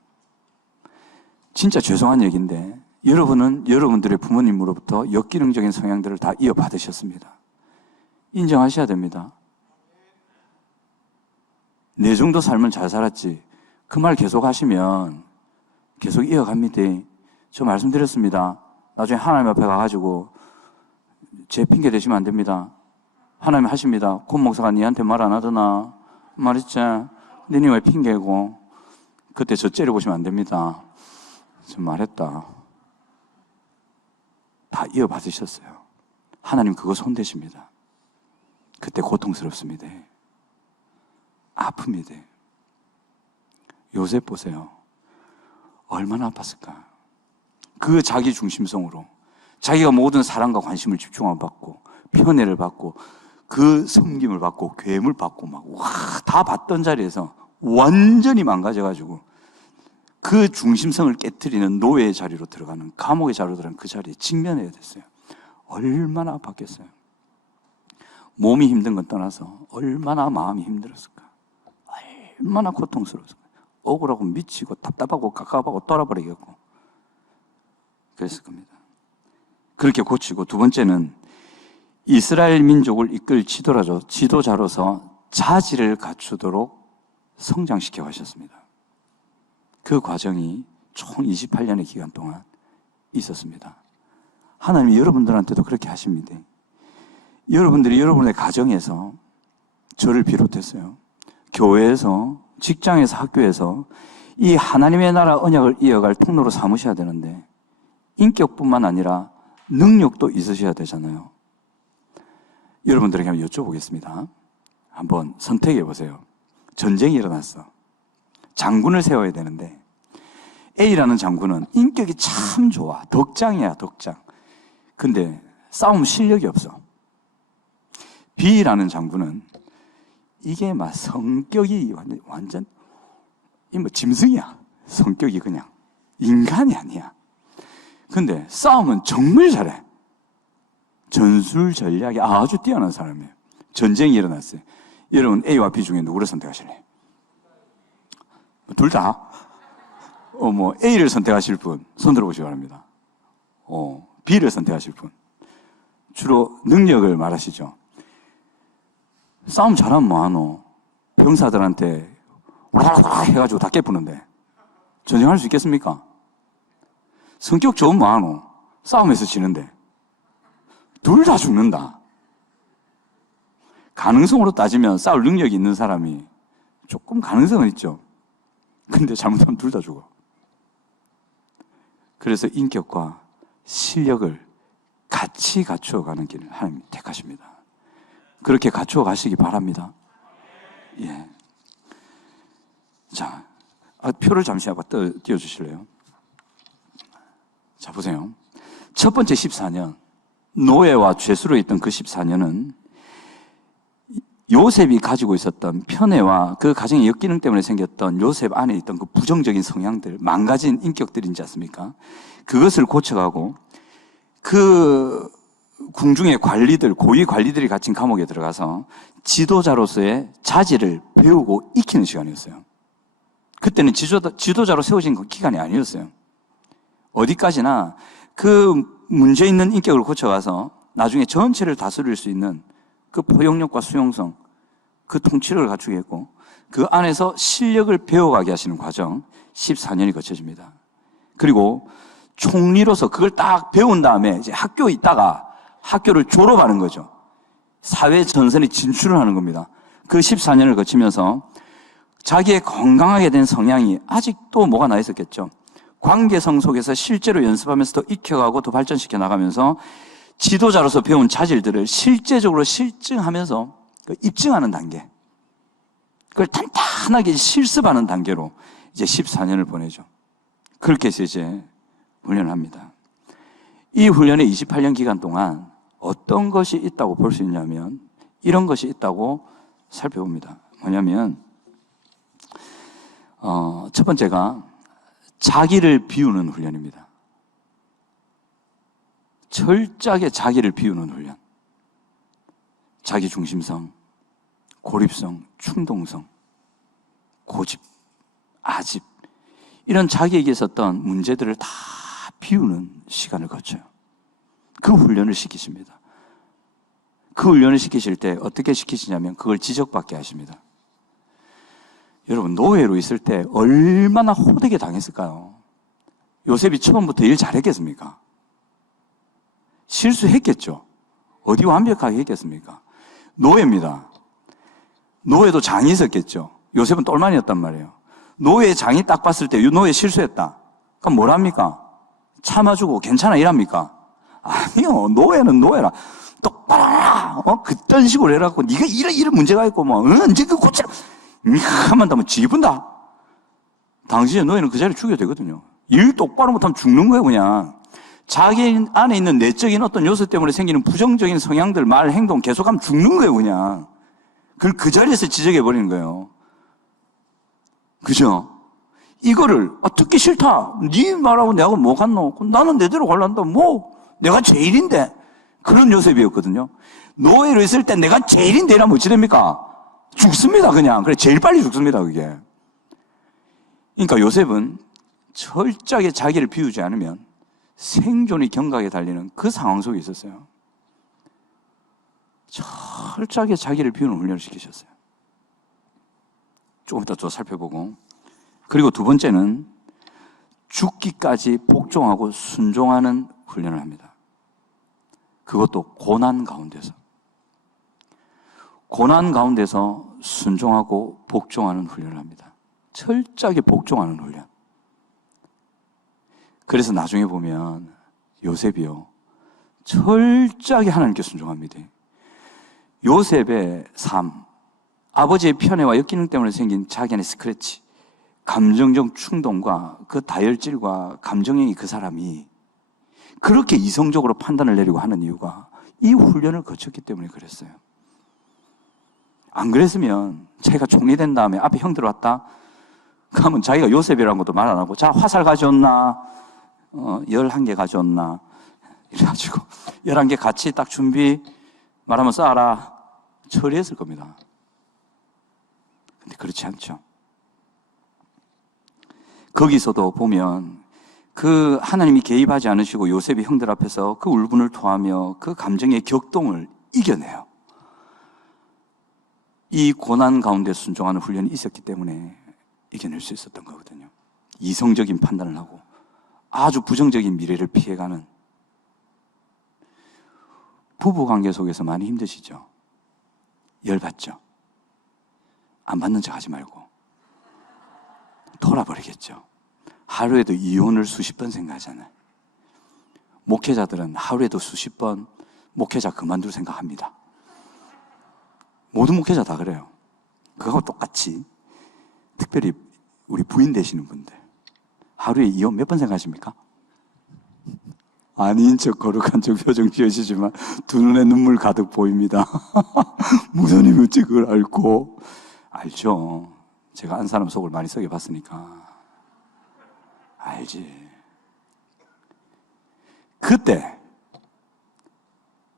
진짜 죄송한 얘기인데 여러분은 여러분들의 부모님으로부터 역기능적인 성향들을 다 이어받으셨습니다. 인정하셔야 됩니다. 내 정도 삶을 잘 살았지, 그 말 계속 하시면 계속 이어갑니다. 저 말씀드렸습니다. 나중에 하나님 앞에 가가지고 제 핑계 대시면 안 됩니다. 하나님 하십니다. 권 목사가 니한테 말 안 하더나 말했지. 근데 니 왜 핑계고. 그때 저 째려보시면 안 됩니다. 저 말했다. 다 이어받으셨어요. 하나님 그거 손대십니다. 그때 고통스럽습니다. 아픕니다. 요셉 보세요. 얼마나 아팠을까. 그 자기 중심성으로 자기가 모든 사랑과 관심을 집중하고 받고 편애를 받고 그 섬김을 받고 괴물 받고 막 다 받던 자리에서 완전히 망가져가지고 그 중심성을 깨트리는 노예의 자리로 들어가는, 감옥의 자리로 들어가는 그 자리에 직면해야 됐어요. 얼마나 아팠겠어요. 몸이 힘든 건 떠나서 얼마나 마음이 힘들었을까. 얼마나 고통스러웠을까. 억울하고 미치고 답답하고 깝깝하고 떨어버리겠고 그랬을 겁니다. 그렇게 고치고, 두 번째는 이스라엘 민족을 이끌 지도자로서 자질을 갖추도록 성장시켜 가셨습니다. 그 과정이 총 28년의 기간 동안 있었습니다. 하나님이 여러분들한테도 그렇게 하십니다. 여러분들이 여러분의 가정에서, 저를 비롯해서요, 교회에서, 직장에서, 학교에서 이 하나님의 나라 언약을 이어갈 통로로 삼으셔야 되는데, 인격뿐만 아니라 능력도 있으셔야 되잖아요. 여러분들에게 한번 여쭤보겠습니다. 한번 선택해 보세요. 전쟁이 일어났어. 장군을 세워야 되는데, A라는 장군은 인격이 참 좋아. 덕장이야, 덕장. 근데 싸움 실력이 없어. B라는 장군은 이게 막 성격이 완전 뭐 짐승이야. 성격이 그냥 인간이 아니야. 근데 싸움은 정말 잘해. 전술 전략이 아주 뛰어난 사람이에요. 전쟁이 일어났어요. 여러분 A와 B 중에 누구를 선택하실래요? 둘 다? A를 선택하실 분 손 들어보시기 바랍니다. B를 선택하실 분. 주로 능력을 말하시죠. 싸움 잘하면 뭐하노? 병사들한테 와라라라 해가지고 다 깨푸는데 전쟁할 수 있겠습니까? 성격 좋으면 뭐하노? 싸움에서 지는데 둘 다 죽는다. 가능성으로 따지면 싸울 능력이 있는 사람이 조금 가능성은 있죠. 근데 잘못하면 둘 다 죽어. 그래서 인격과 실력을 같이 갖추어가는 길을 하나님이 택하십니다. 그렇게 갖추어 가시기 바랍니다. 예. 자, 표를 잠시 한번 띄워주실래요? 자, 보세요. 첫 번째 14년, 노예와 죄수로 있던 그 14년은 요셉이 가지고 있었던 편애와 그 가정의 역기능 때문에 생겼던 요셉 안에 있던 그 부정적인 성향들, 망가진 인격들이지 않습니까? 그것을 고쳐가고 그 궁중의 관리들, 고위 관리들이 갇힌 감옥에 들어가서 지도자로서의 자질을 배우고 익히는 시간이었어요. 그때는 지도자로 세워진 그 기간이 아니었어요. 어디까지나 그 문제 있는 인격을 고쳐가서 나중에 전체를 다스릴 수 있는 그 포용력과 수용성, 그 통치력을 갖추게 했고 그 안에서 실력을 배워가게 하시는 과정 14년이 거쳐집니다. 그리고 총리로서 그걸 딱 배운 다음에 이제 학교에 있다가 학교를 졸업하는 거죠. 사회 전선에 진출을 하는 겁니다. 그 14년을 거치면서 자기의 건강하게 된 성향이 아직도 뭐가 나 있었겠죠. 관계성 속에서 실제로 연습하면서 더 익혀가고 더 발전시켜 나가면서 지도자로서 배운 자질들을 실제적으로 실증하면서 입증하는 단계, 그걸 탄탄하게 실습하는 단계로 이제 14년을 보내죠. 그렇게 해서 이제 훈련을 합니다. 이 훈련의 28년 기간 동안 어떤 것이 있다고 볼 수 있냐면 이런 것이 있다고 살펴봅니다. 뭐냐면 첫 번째가 자기를 비우는 훈련입니다. 철저하게 자기를 비우는 훈련. 자기중심성, 고립성, 충동성, 고집, 아집, 이런 자기에게 있었던 문제들을 다 비우는 시간을 거쳐요. 그 훈련을 시키십니다. 그 훈련을 시키실 때 어떻게 시키시냐면 그걸 지적받게 하십니다. 여러분, 노예로 있을 때 얼마나 호되게 당했을까요? 요셉이 처음부터 일 잘했겠습니까? 실수했겠죠. 어디 완벽하게 했겠습니까? 노예입니다. 노예도 장이 있었겠죠. 요셉은 똘만이었단 말이에요. 노예의 장이 딱 봤을 때 이 노예 실수했다. 그럼 뭘 합니까? 참아주고 괜찮아 이랍니까? 아니요. 노예는 노예라. 똑바로 하라. 그딴 식으로 해갖고 네가 이런 문제가 있고 뭐 언제 그 고치라. 한번 더 하면 지분다. 당시에 노예는 그 자리에 죽여도 되거든요. 일 똑바로 못하면 죽는 거예요, 그냥. 자기 안에 있는 내적인 어떤 요소 때문에 생기는 부정적인 성향들, 말, 행동 계속하면 죽는 거예요, 그냥. 그걸 그 자리에서 지적해버리는 거예요. 그죠? 이거를, 듣기 싫다. 네 말하고 내가 뭐 갔노? 나는 내대로 갈란다. 내가 제일인데. 그런 요셉이었거든요. 노예로 있을 때 내가 제일인데 이러면 어찌 됩니까? 죽습니다, 그냥. 그래, 제일 빨리 죽습니다, 그게. 그러니까 요셉은 철저하게 자기를 비우지 않으면 생존이 경각에 달리는 그 상황 속에 있었어요. 철저하게 자기를 비우는 훈련을 시키셨어요. 조금 이따 또 살펴보고. 그리고 두 번째는 죽기까지 복종하고 순종하는 훈련을 합니다. 그것도 고난 가운데서. 고난 가운데서 순종하고 복종하는 훈련을 합니다. 철저하게 복종하는 훈련. 그래서 나중에 보면 요셉이요, 철저하게 하나님께 순종합니다. 요셉의 삶, 아버지의 편애와 역기능 때문에 생긴 자기 안의 스크래치, 감정적 충동과 그 다혈질과 감정형이 그 사람이 그렇게 이성적으로 판단을 내리고 하는 이유가 이 훈련을 거쳤기 때문에 그랬어요. 안 그랬으면 자기가 총리 된 다음에 앞에 형들 왔다 그러면 자기가 요셉이라는 것도 말 안 하고, 자, 화살 가져왔나? 11개 가져왔나? 이래가지고 11개 같이 딱 준비 말하면 쏴라 처리했을 겁니다. 근데 그렇지 않죠. 거기서도 보면 그 하나님이 개입하지 않으시고 요셉이 형들 앞에서 그 울분을 토하며 그 감정의 격동을 이겨내요. 이 고난 가운데 순종하는 훈련이 있었기 때문에 이겨낼 수 있었던 거거든요. 이성적인 판단을 하고 아주 부정적인 미래를 피해가는. 부부관계 속에서 많이 힘드시죠? 열받죠? 안 받는 척 하지 말고 돌아버리겠죠. 하루에도 이혼을 수십 번 생각하잖아요. 목회자들은 하루에도 수십 번 목회자 그만둘 생각합니다. 모든 목회자 다 그래요. 그거하고 똑같이 특별히 우리 부인 되시는 분들 하루에 이혼 몇 번 생각하십니까? 아닌 척 거룩한 척 표정 지으시지만 두 눈에 눈물 가득 보입니다. 목사님 어찌 그걸 알고? 알죠. 제가 안 사람 속을 많이 썩여봤으니까 알지. 그때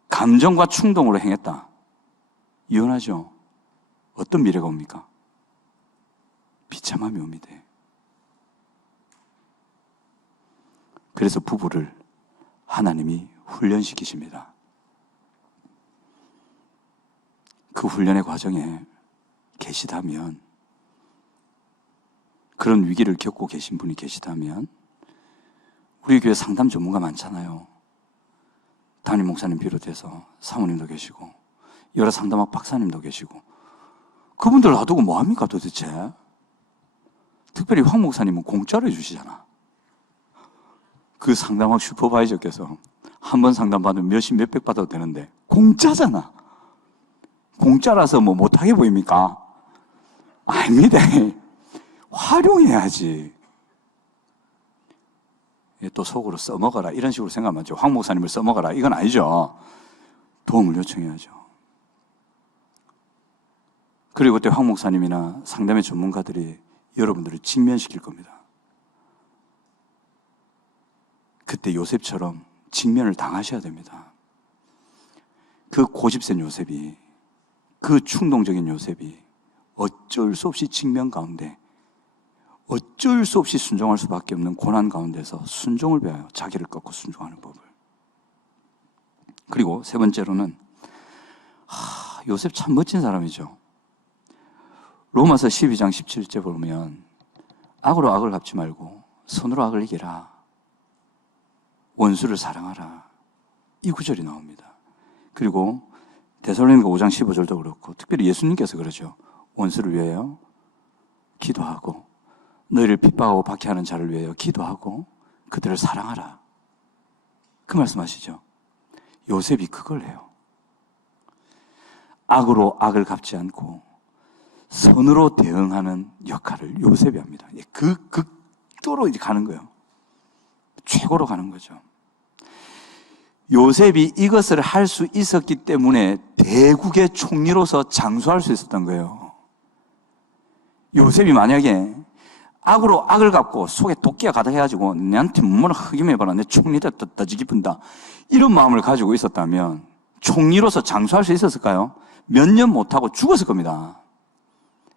감정과 충동으로 행했다. 이혼하죠. 어떤 미래가 옵니까? 비참함이 옵니다. 그래서 부부를 하나님이 훈련시키십니다. 그 훈련의 과정에 계시다면, 그런 위기를 겪고 계신 분이 계시다면, 우리 교회 상담 전문가 많잖아요. 담임 목사님 비롯해서 사모님도 계시고 여러 상담학 박사님도 계시고, 그분들 놔두고 뭐합니까 도대체? 특별히 황 목사님은 공짜로 해주시잖아. 그 상담학 슈퍼바이저께서 한 번 상담받으면 몇십 몇백 받아도 되는데 공짜잖아. 공짜라서 뭐 못하게 보입니까? 아닙니다. 활용해야지. 또 속으로 써먹어라 이런 식으로 생각하면 황 목사님을 써먹어라 이건 아니죠. 도움을 요청해야죠. 그리고 그때 황 목사님이나 상담의 전문가들이 여러분들을 직면시킬 겁니다. 그때 요셉처럼 직면을 당하셔야 됩니다. 그 고집센 요셉이, 그 충동적인 요셉이 어쩔 수 없이 직면 가운데 어쩔 수 없이 순종할 수밖에 없는 고난 가운데서 순종을 배워요. 자기를 꺾고 순종하는 법을. 그리고 세 번째로는 요셉 참 멋진 사람이죠. 로마서 12장 17절 보면 악으로 악을 갚지 말고 선으로 악을 이기라. 원수를 사랑하라. 이 구절이 나옵니다. 그리고 데살로니가 5장 15절도 그렇고 특별히 예수님께서 그러죠. 원수를 위하여 기도하고 너희를 핍박하고 박해하는 자를 위하여 기도하고 그들을 사랑하라. 그 말씀하시죠. 요셉이 그걸 해요. 악으로 악을 갚지 않고 선으로 대응하는 역할을 요셉이 합니다. 그 극도로 이제 가는 거예요. 최고로 가는 거죠. 요셉이 이것을 할 수 있었기 때문에 대국의 총리로서 장수할 수 있었던 거예요. 요셉이 만약에 악으로 악을 갚고 속에 도끼가 가득해가지고 내한테 몸을 흑임해봐라 내 총리 됐다 따지기 분다 이런 마음을 가지고 있었다면 총리로서 장수할 수 있었을까요? 몇 년 못하고 죽었을 겁니다.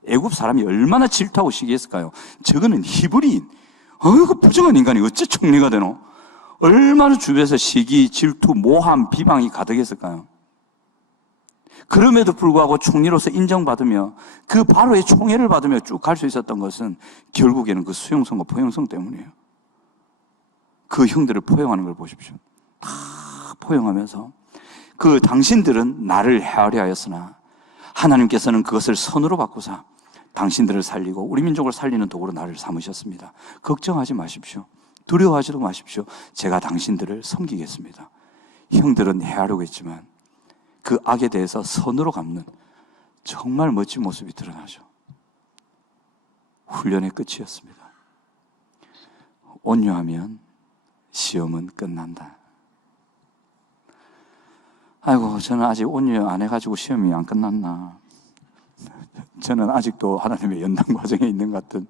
애굽 사람이 얼마나 질투하고 시기했을까요? 저거는 히브리인, 그 부정한 인간이 어째 총리가 되노? 얼마나 주변에서 시기, 질투, 모함, 비방이 가득했을까요? 그럼에도 불구하고 총리로서 인정받으며 그 바로의 총애를 받으며 쭉 갈 수 있었던 것은 결국에는 그 수용성과 포용성 때문이에요. 그 형들을 포용하는 걸 보십시오. 다 포용하면서 그 당신들은 나를 해하려 하였으나 하나님께서는 그것을 선으로 바꾸사 당신들을 살리고 우리 민족을 살리는 도구로 나를 삼으셨습니다. 걱정하지 마십시오. 두려워하지도 마십시오. 제가 당신들을 섬기겠습니다. 형들은 해하려고 했지만 그 악에 대해서 선으로 갚는 정말 멋진 모습이 드러나죠. 훈련의 끝이었습니다. 온유하면 시험은 끝난다. 아이고, 저는 아직 온유 안 해가지고 시험이 안 끝났나. 저는 아직도 하나님의 연단 과정에 있는 것 같은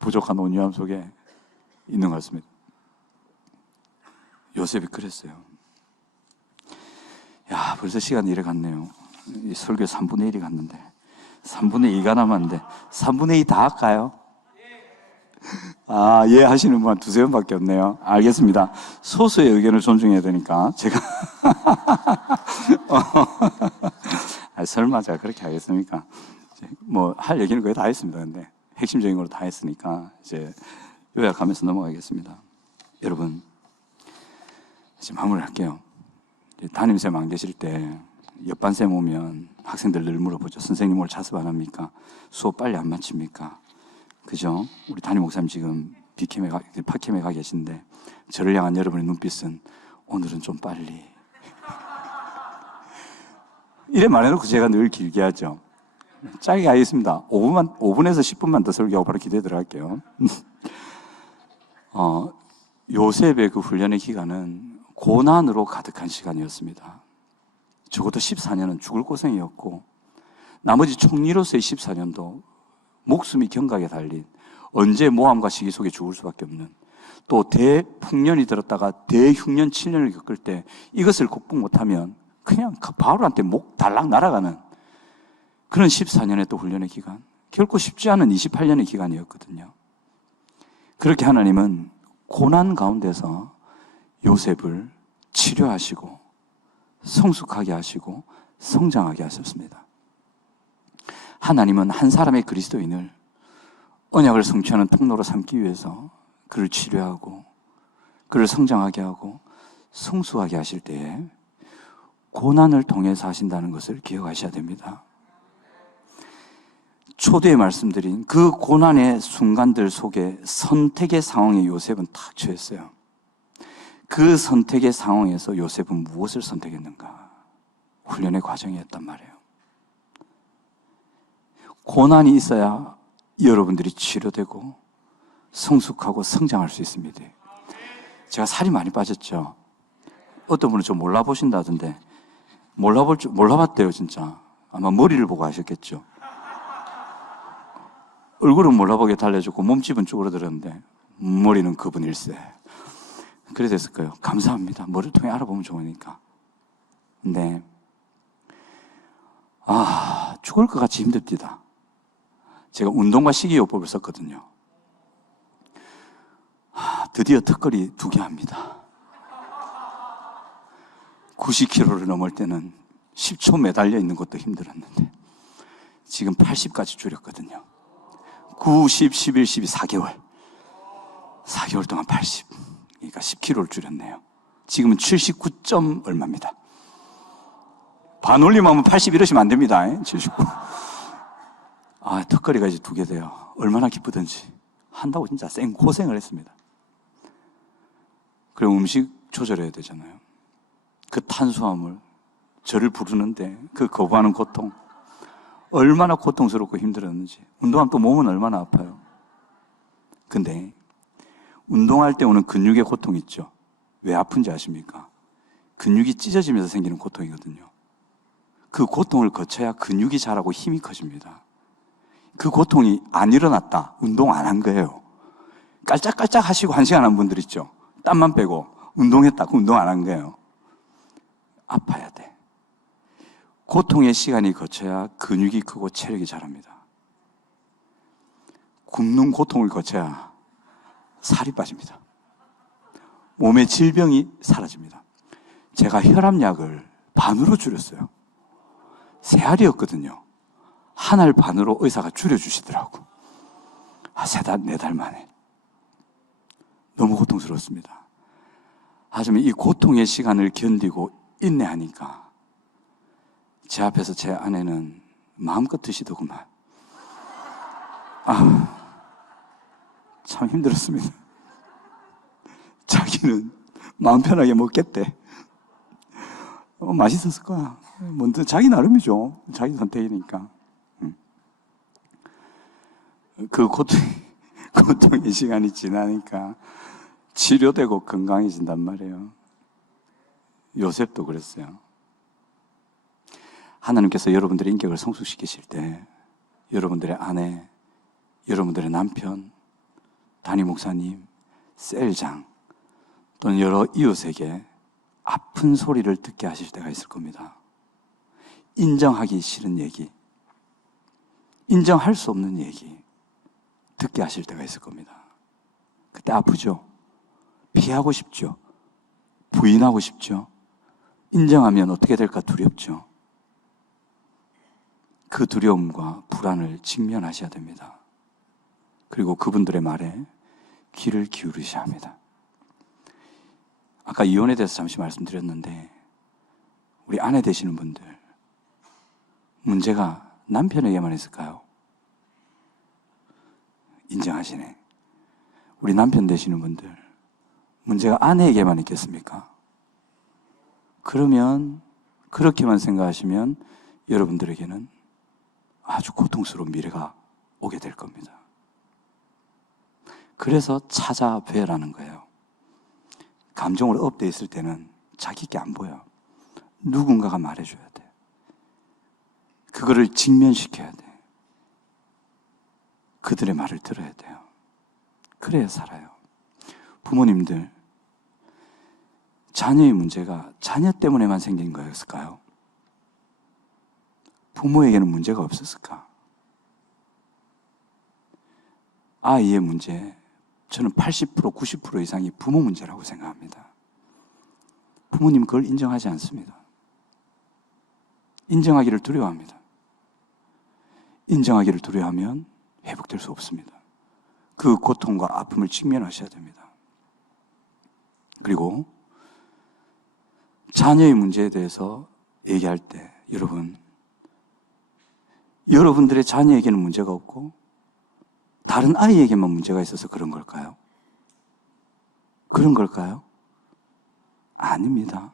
부족한 온유함 속에 있는 것 같습니다. 요셉이 그랬어요. 야, 벌써 시간이 이래 갔네요. 이 설교 3분의 1이 갔는데 3분의 2가 남았는데 3분의 2 다 할까요? 아, 예 하시는 분 한 두세 분밖에 없네요. 알겠습니다. 소수의 의견을 존중해야 되니까 제가 설마 제가 그렇게 하겠습니까? 뭐 할 얘기는 거의 다 했습니다. 근데 핵심적인 걸 다 했으니까 이제 요약하면서 넘어가겠습니다. 여러분, 이제 마무리할게요. 담임쌤 안 계실 때 옆반쌤 오면 학생들 늘 물어보죠. 선생님 오늘 자습 안 합니까? 수업 빨리 안 마칩니까? 그죠? 우리 담임 목사님 지금 팟캠에 가 계신데 저를 향한 여러분의 눈빛은 오늘은 좀 빨리. 이래 말해놓고 제가 늘 길게 하죠. 짧게 하겠습니다. 5분에서 10분만 더 설교하고 바로 기도에 들어갈게요. 요셉의 그 훈련의 기간은 고난으로 가득한 시간이었습니다. 적어도 14년은 죽을 고생이었고 나머지 총리로서의 14년도 목숨이 경각에 달린 언제 모함과 시기 속에 죽을 수밖에 없는 또 대풍년이 들었다가 대흉년 7년을 겪을 때 이것을 극복 못하면 그냥 바울한테 목 달랑 날아가는 그런 14년의 또 훈련의 기간, 결코 쉽지 않은 28년의 기간이었거든요. 그렇게 하나님은 고난 가운데서 요셉을 치료하시고 성숙하게 하시고 성장하게 하셨습니다. 하나님은 한 사람의 그리스도인을 언약을 성취하는 통로로 삼기 위해서 그를 치료하고 그를 성장하게 하고 성숙하게 하실 때에 고난을 통해서 하신다는 것을 기억하셔야 됩니다. 초대에 말씀드린 그 고난의 순간들 속에 선택의 상황에 요셉은 탁 처했어요. 그 선택의 상황에서 요셉은 무엇을 선택했는가? 훈련의 과정이었단 말이에요. 고난이 있어야 여러분들이 치료되고 성숙하고 성장할 수 있습니다. 제가 살이 많이 빠졌죠. 어떤 분은 좀 몰라보신다던데 몰라봤대요 진짜. 아마 머리를 보고 하셨겠죠. 얼굴은 몰라보게 달래줬고 몸집은 쭈그러들었는데 머리는 그분일세. 그래 됐을 거예요. 감사합니다. 머리를 통해 알아보면 좋으니까. 근데 죽을 것 같이 힘듭니다. 제가 운동과 식이요법을 썼거든요. 드디어 턱걸이 2개 합니다. 90kg를 넘을 때는 10초 매달려 있는 것도 힘들었는데 지금 80까지 줄였거든요. 9, 10, 11, 12, 4개월. 4개월 동안 80. 그러니까 10kg를 줄였네요. 지금은 79점 얼마입니다. 반올림하면 80 이러시면 안 됩니다. 79. 턱걸이가 이제 2개 돼요. 얼마나 기쁘든지. 한다고 진짜 고생을 했습니다. 그리고 음식 조절해야 되잖아요. 그 탄수화물, 저를 부르는데 그 거부하는 고통. 얼마나 고통스럽고 힘들었는지. 운동하면 또 몸은 얼마나 아파요. 근데 운동할 때 오는 근육의 고통 있죠. 왜 아픈지 아십니까? 근육이 찢어지면서 생기는 고통이거든요. 그 고통을 거쳐야 근육이 자라고 힘이 커집니다. 그 고통이 안 일어났다. 운동 안 한 거예요. 깔짝깔짝 하시고 1시간 한 분들 있죠. 땀만 빼고 운동했다. 그 운동 안 한 거예요. 아파야 돼. 고통의 시간이 거쳐야 근육이 크고 체력이 자랍니다. 굶는 고통을 거쳐야 살이 빠집니다. 몸의 질병이 사라집니다. 제가 혈압약을 반으로 줄였어요. 3알이었거든요. 1알 반으로 의사가 줄여주시더라고. 3달, 4달 만에. 너무 고통스럽습니다. 하지만 이 고통의 시간을 견디고 인내하니까 제 앞에서 제 아내는 마음껏 드시더구만. 참 힘들었습니다. 자기는 마음 편하게 먹겠대. 맛있었을 거야. 뭔데 자기 나름이죠. 자기 선택이니까. 그 고통의 시간이 지나니까 치료되고 건강해진단 말이에요. 요셉도 그랬어요. 하나님께서 여러분들의 인격을 성숙시키실 때 여러분들의 아내, 여러분들의 남편, 담임 목사님, 셀장 또는 여러 이웃에게 아픈 소리를 듣게 하실 때가 있을 겁니다. 인정하기 싫은 얘기, 인정할 수 없는 얘기 듣게 하실 때가 있을 겁니다. 그때 아프죠? 피하고 싶죠? 부인하고 싶죠? 인정하면 어떻게 될까 두렵죠? 그 두려움과 불안을 직면하셔야 됩니다. 그리고 그분들의 말에 귀를 기울이셔야 합니다. 아까 이혼에 대해서 잠시 말씀드렸는데 우리 아내 되시는 분들 문제가 남편에게만 있을까요? 인정하시네. 우리 남편 되시는 분들 문제가 아내에게만 있겠습니까? 그러면 그렇게만 생각하시면 여러분들에게는 아주 고통스러운 미래가 오게 될 겁니다. 그래서 찾아뵈라는 거예요. 감정으로 업되어 있을 때는 자기께 안 보여. 누군가가 말해줘야 돼. 그거를 직면시켜야 돼. 그들의 말을 들어야 돼요. 그래야 살아요. 부모님들, 자녀의 문제가 자녀 때문에만 생긴 거였을까요? 부모에게는 문제가 없었을까? 아이의 문제, 저는 80%, 90% 이상이 부모 문제라고 생각합니다. 부모님은 그걸 인정하지 않습니다. 인정하기를 두려워합니다. 인정하기를 두려워하면 회복될 수 없습니다. 그 고통과 아픔을 직면하셔야 됩니다. 그리고 자녀의 문제에 대해서 얘기할 때 여러분들의 자녀에게는 문제가 없고 다른 아이에게만 문제가 있어서 그런 걸까요? 그런 걸까요? 아닙니다.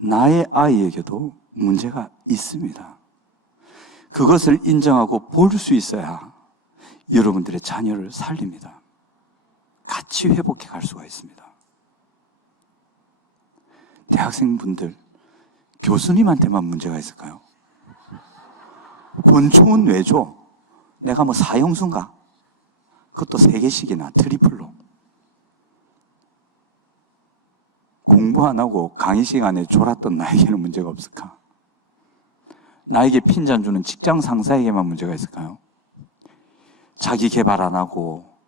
나의 아이에게도 문제가 있습니다. 그것을 인정하고 볼 수 있어야 여러분들의 자녀를 살립니다. 같이 회복해 갈 수가 있습니다. 대학생분들, 교수님한테만 문제가 있을까요? 권총은 왜 줘? 내가 뭐 사형수인가? 그것도 3개씩이나 트리플로. 공부 안 하고 강의 시간에 졸았던 나에게는 문제가 없을까? 나에게 핀잔 주는 직장 상사에게만 문제가 있을까요? 자기 개발 안 하고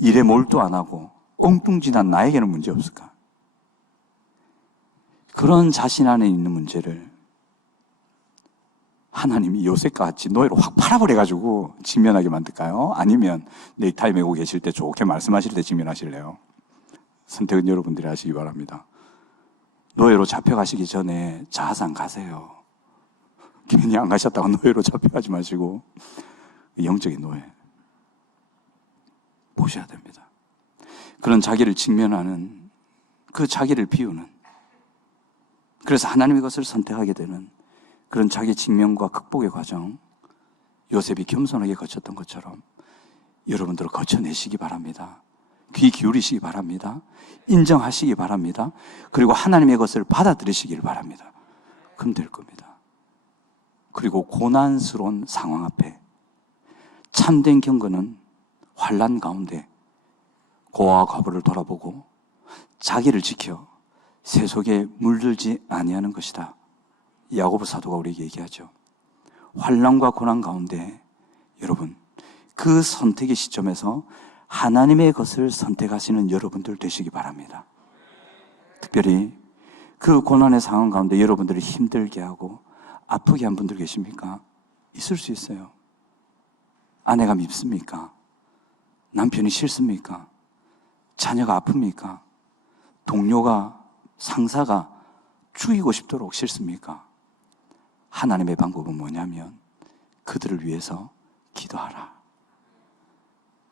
일에 몰두 안 하고 엉뚱진한 나에게는 문제 없을까? 그런 자신 안에 있는 문제를 하나님이 요셉과 같이 노예로 확 팔아버려가지고 직면하게 만들까요? 아니면 넥타이 메고 계실 때 좋게 말씀하실 때 직면하실래요? 선택은 여러분들이 하시기 바랍니다. 노예로 잡혀가시기 전에 자아상 가세요. 괜히 안 가셨다가 노예로 잡혀가지 마시고 영적인 노예 보셔야 됩니다. 그런 자기를 직면하는, 그 자기를 비우는, 그래서 하나님의 것을 선택하게 되는 그런 자기 직면과 극복의 과정, 요셉이 겸손하게 거쳤던 것처럼 여러분들 거쳐내시기 바랍니다. 귀 기울이시기 바랍니다. 인정하시기 바랍니다. 그리고 하나님의 것을 받아들이시기를 바랍니다. 그럼 될 겁니다. 그리고 고난스러운 상황 앞에 참된 경건은 환난 가운데 고아와 과부를 돌아보고 자기를 지켜 새 속에 물들지 아니하는 것이다. 야고보 사도가 우리에게 얘기하죠. 환난과 고난 가운데 여러분, 그 선택의 시점에서 하나님의 것을 선택하시는 여러분들 되시기 바랍니다. 특별히 그 고난의 상황 가운데 여러분들을 힘들게 하고 아프게 한 분들 계십니까? 있을 수 있어요. 아내가 밉습니까? 남편이 싫습니까? 자녀가 아픕니까? 동료가, 상사가 죽이고 싶도록 싫습니까? 하나님의 방법은 뭐냐면 그들을 위해서 기도하라.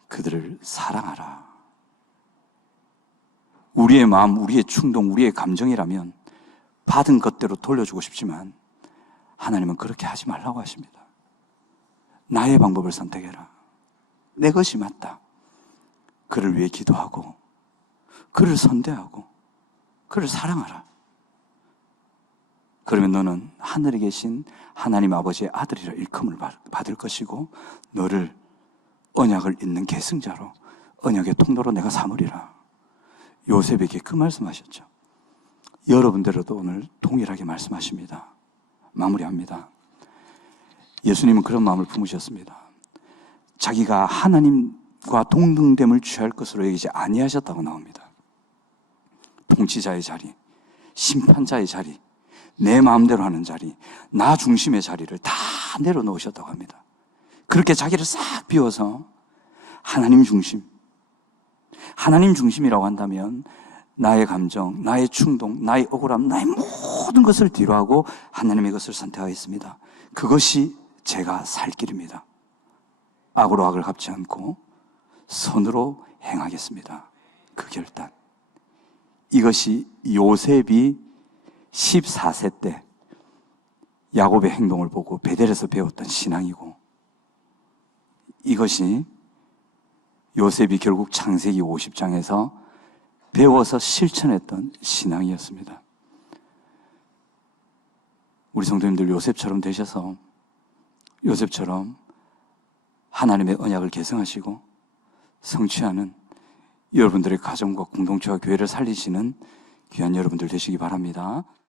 그들을 사랑하라. 우리의 마음, 우리의 충동, 우리의 감정이라면 받은 것대로 돌려주고 싶지만 하나님은 그렇게 하지 말라고 하십니다. 나의 방법을 선택해라. 내 것이 맞다. 그를 위해 기도하고 그를 선대하고 그를 사랑하라. 그러면 너는 하늘에 계신 하나님 아버지의 아들이라 일컬음을 받을 것이고 너를 언약을 잇는 계승자로 언약의 통로로 내가 삼으리라. 요셉에게 그 말씀하셨죠. 여러분들에도 오늘 동일하게 말씀하십니다. 마무리합니다. 예수님은 그런 마음을 품으셨습니다. 자기가 하나님과 동등됨을 취할 것으로 여기지 아니하셨다고 나옵니다. 통치자의 자리, 심판자의 자리, 내 마음대로 하는 자리, 나 중심의 자리를 다 내려놓으셨다고 합니다. 그렇게 자기를 싹 비워서 하나님 중심이라고 한다면 나의 감정, 나의 충동, 나의 억울함, 나의 모든 것을 뒤로하고 하나님의 것을 선택하겠습니다. 그것이 제가 살 길입니다. 악으로 악을 갚지 않고 선으로 행하겠습니다. 그 결단. 이것이 요셉이 14세 때 야곱의 행동을 보고 베델에서 배웠던 신앙이고, 이것이 요셉이 결국 창세기 50장에서 배워서 실천했던 신앙이었습니다. 우리 성도님들 요셉처럼 되셔서 요셉처럼 하나님의 언약을 계승하시고 성취하는 여러분들의 가정과 공동체와 교회를 살리시는 귀한 여러분들 되시기 바랍니다.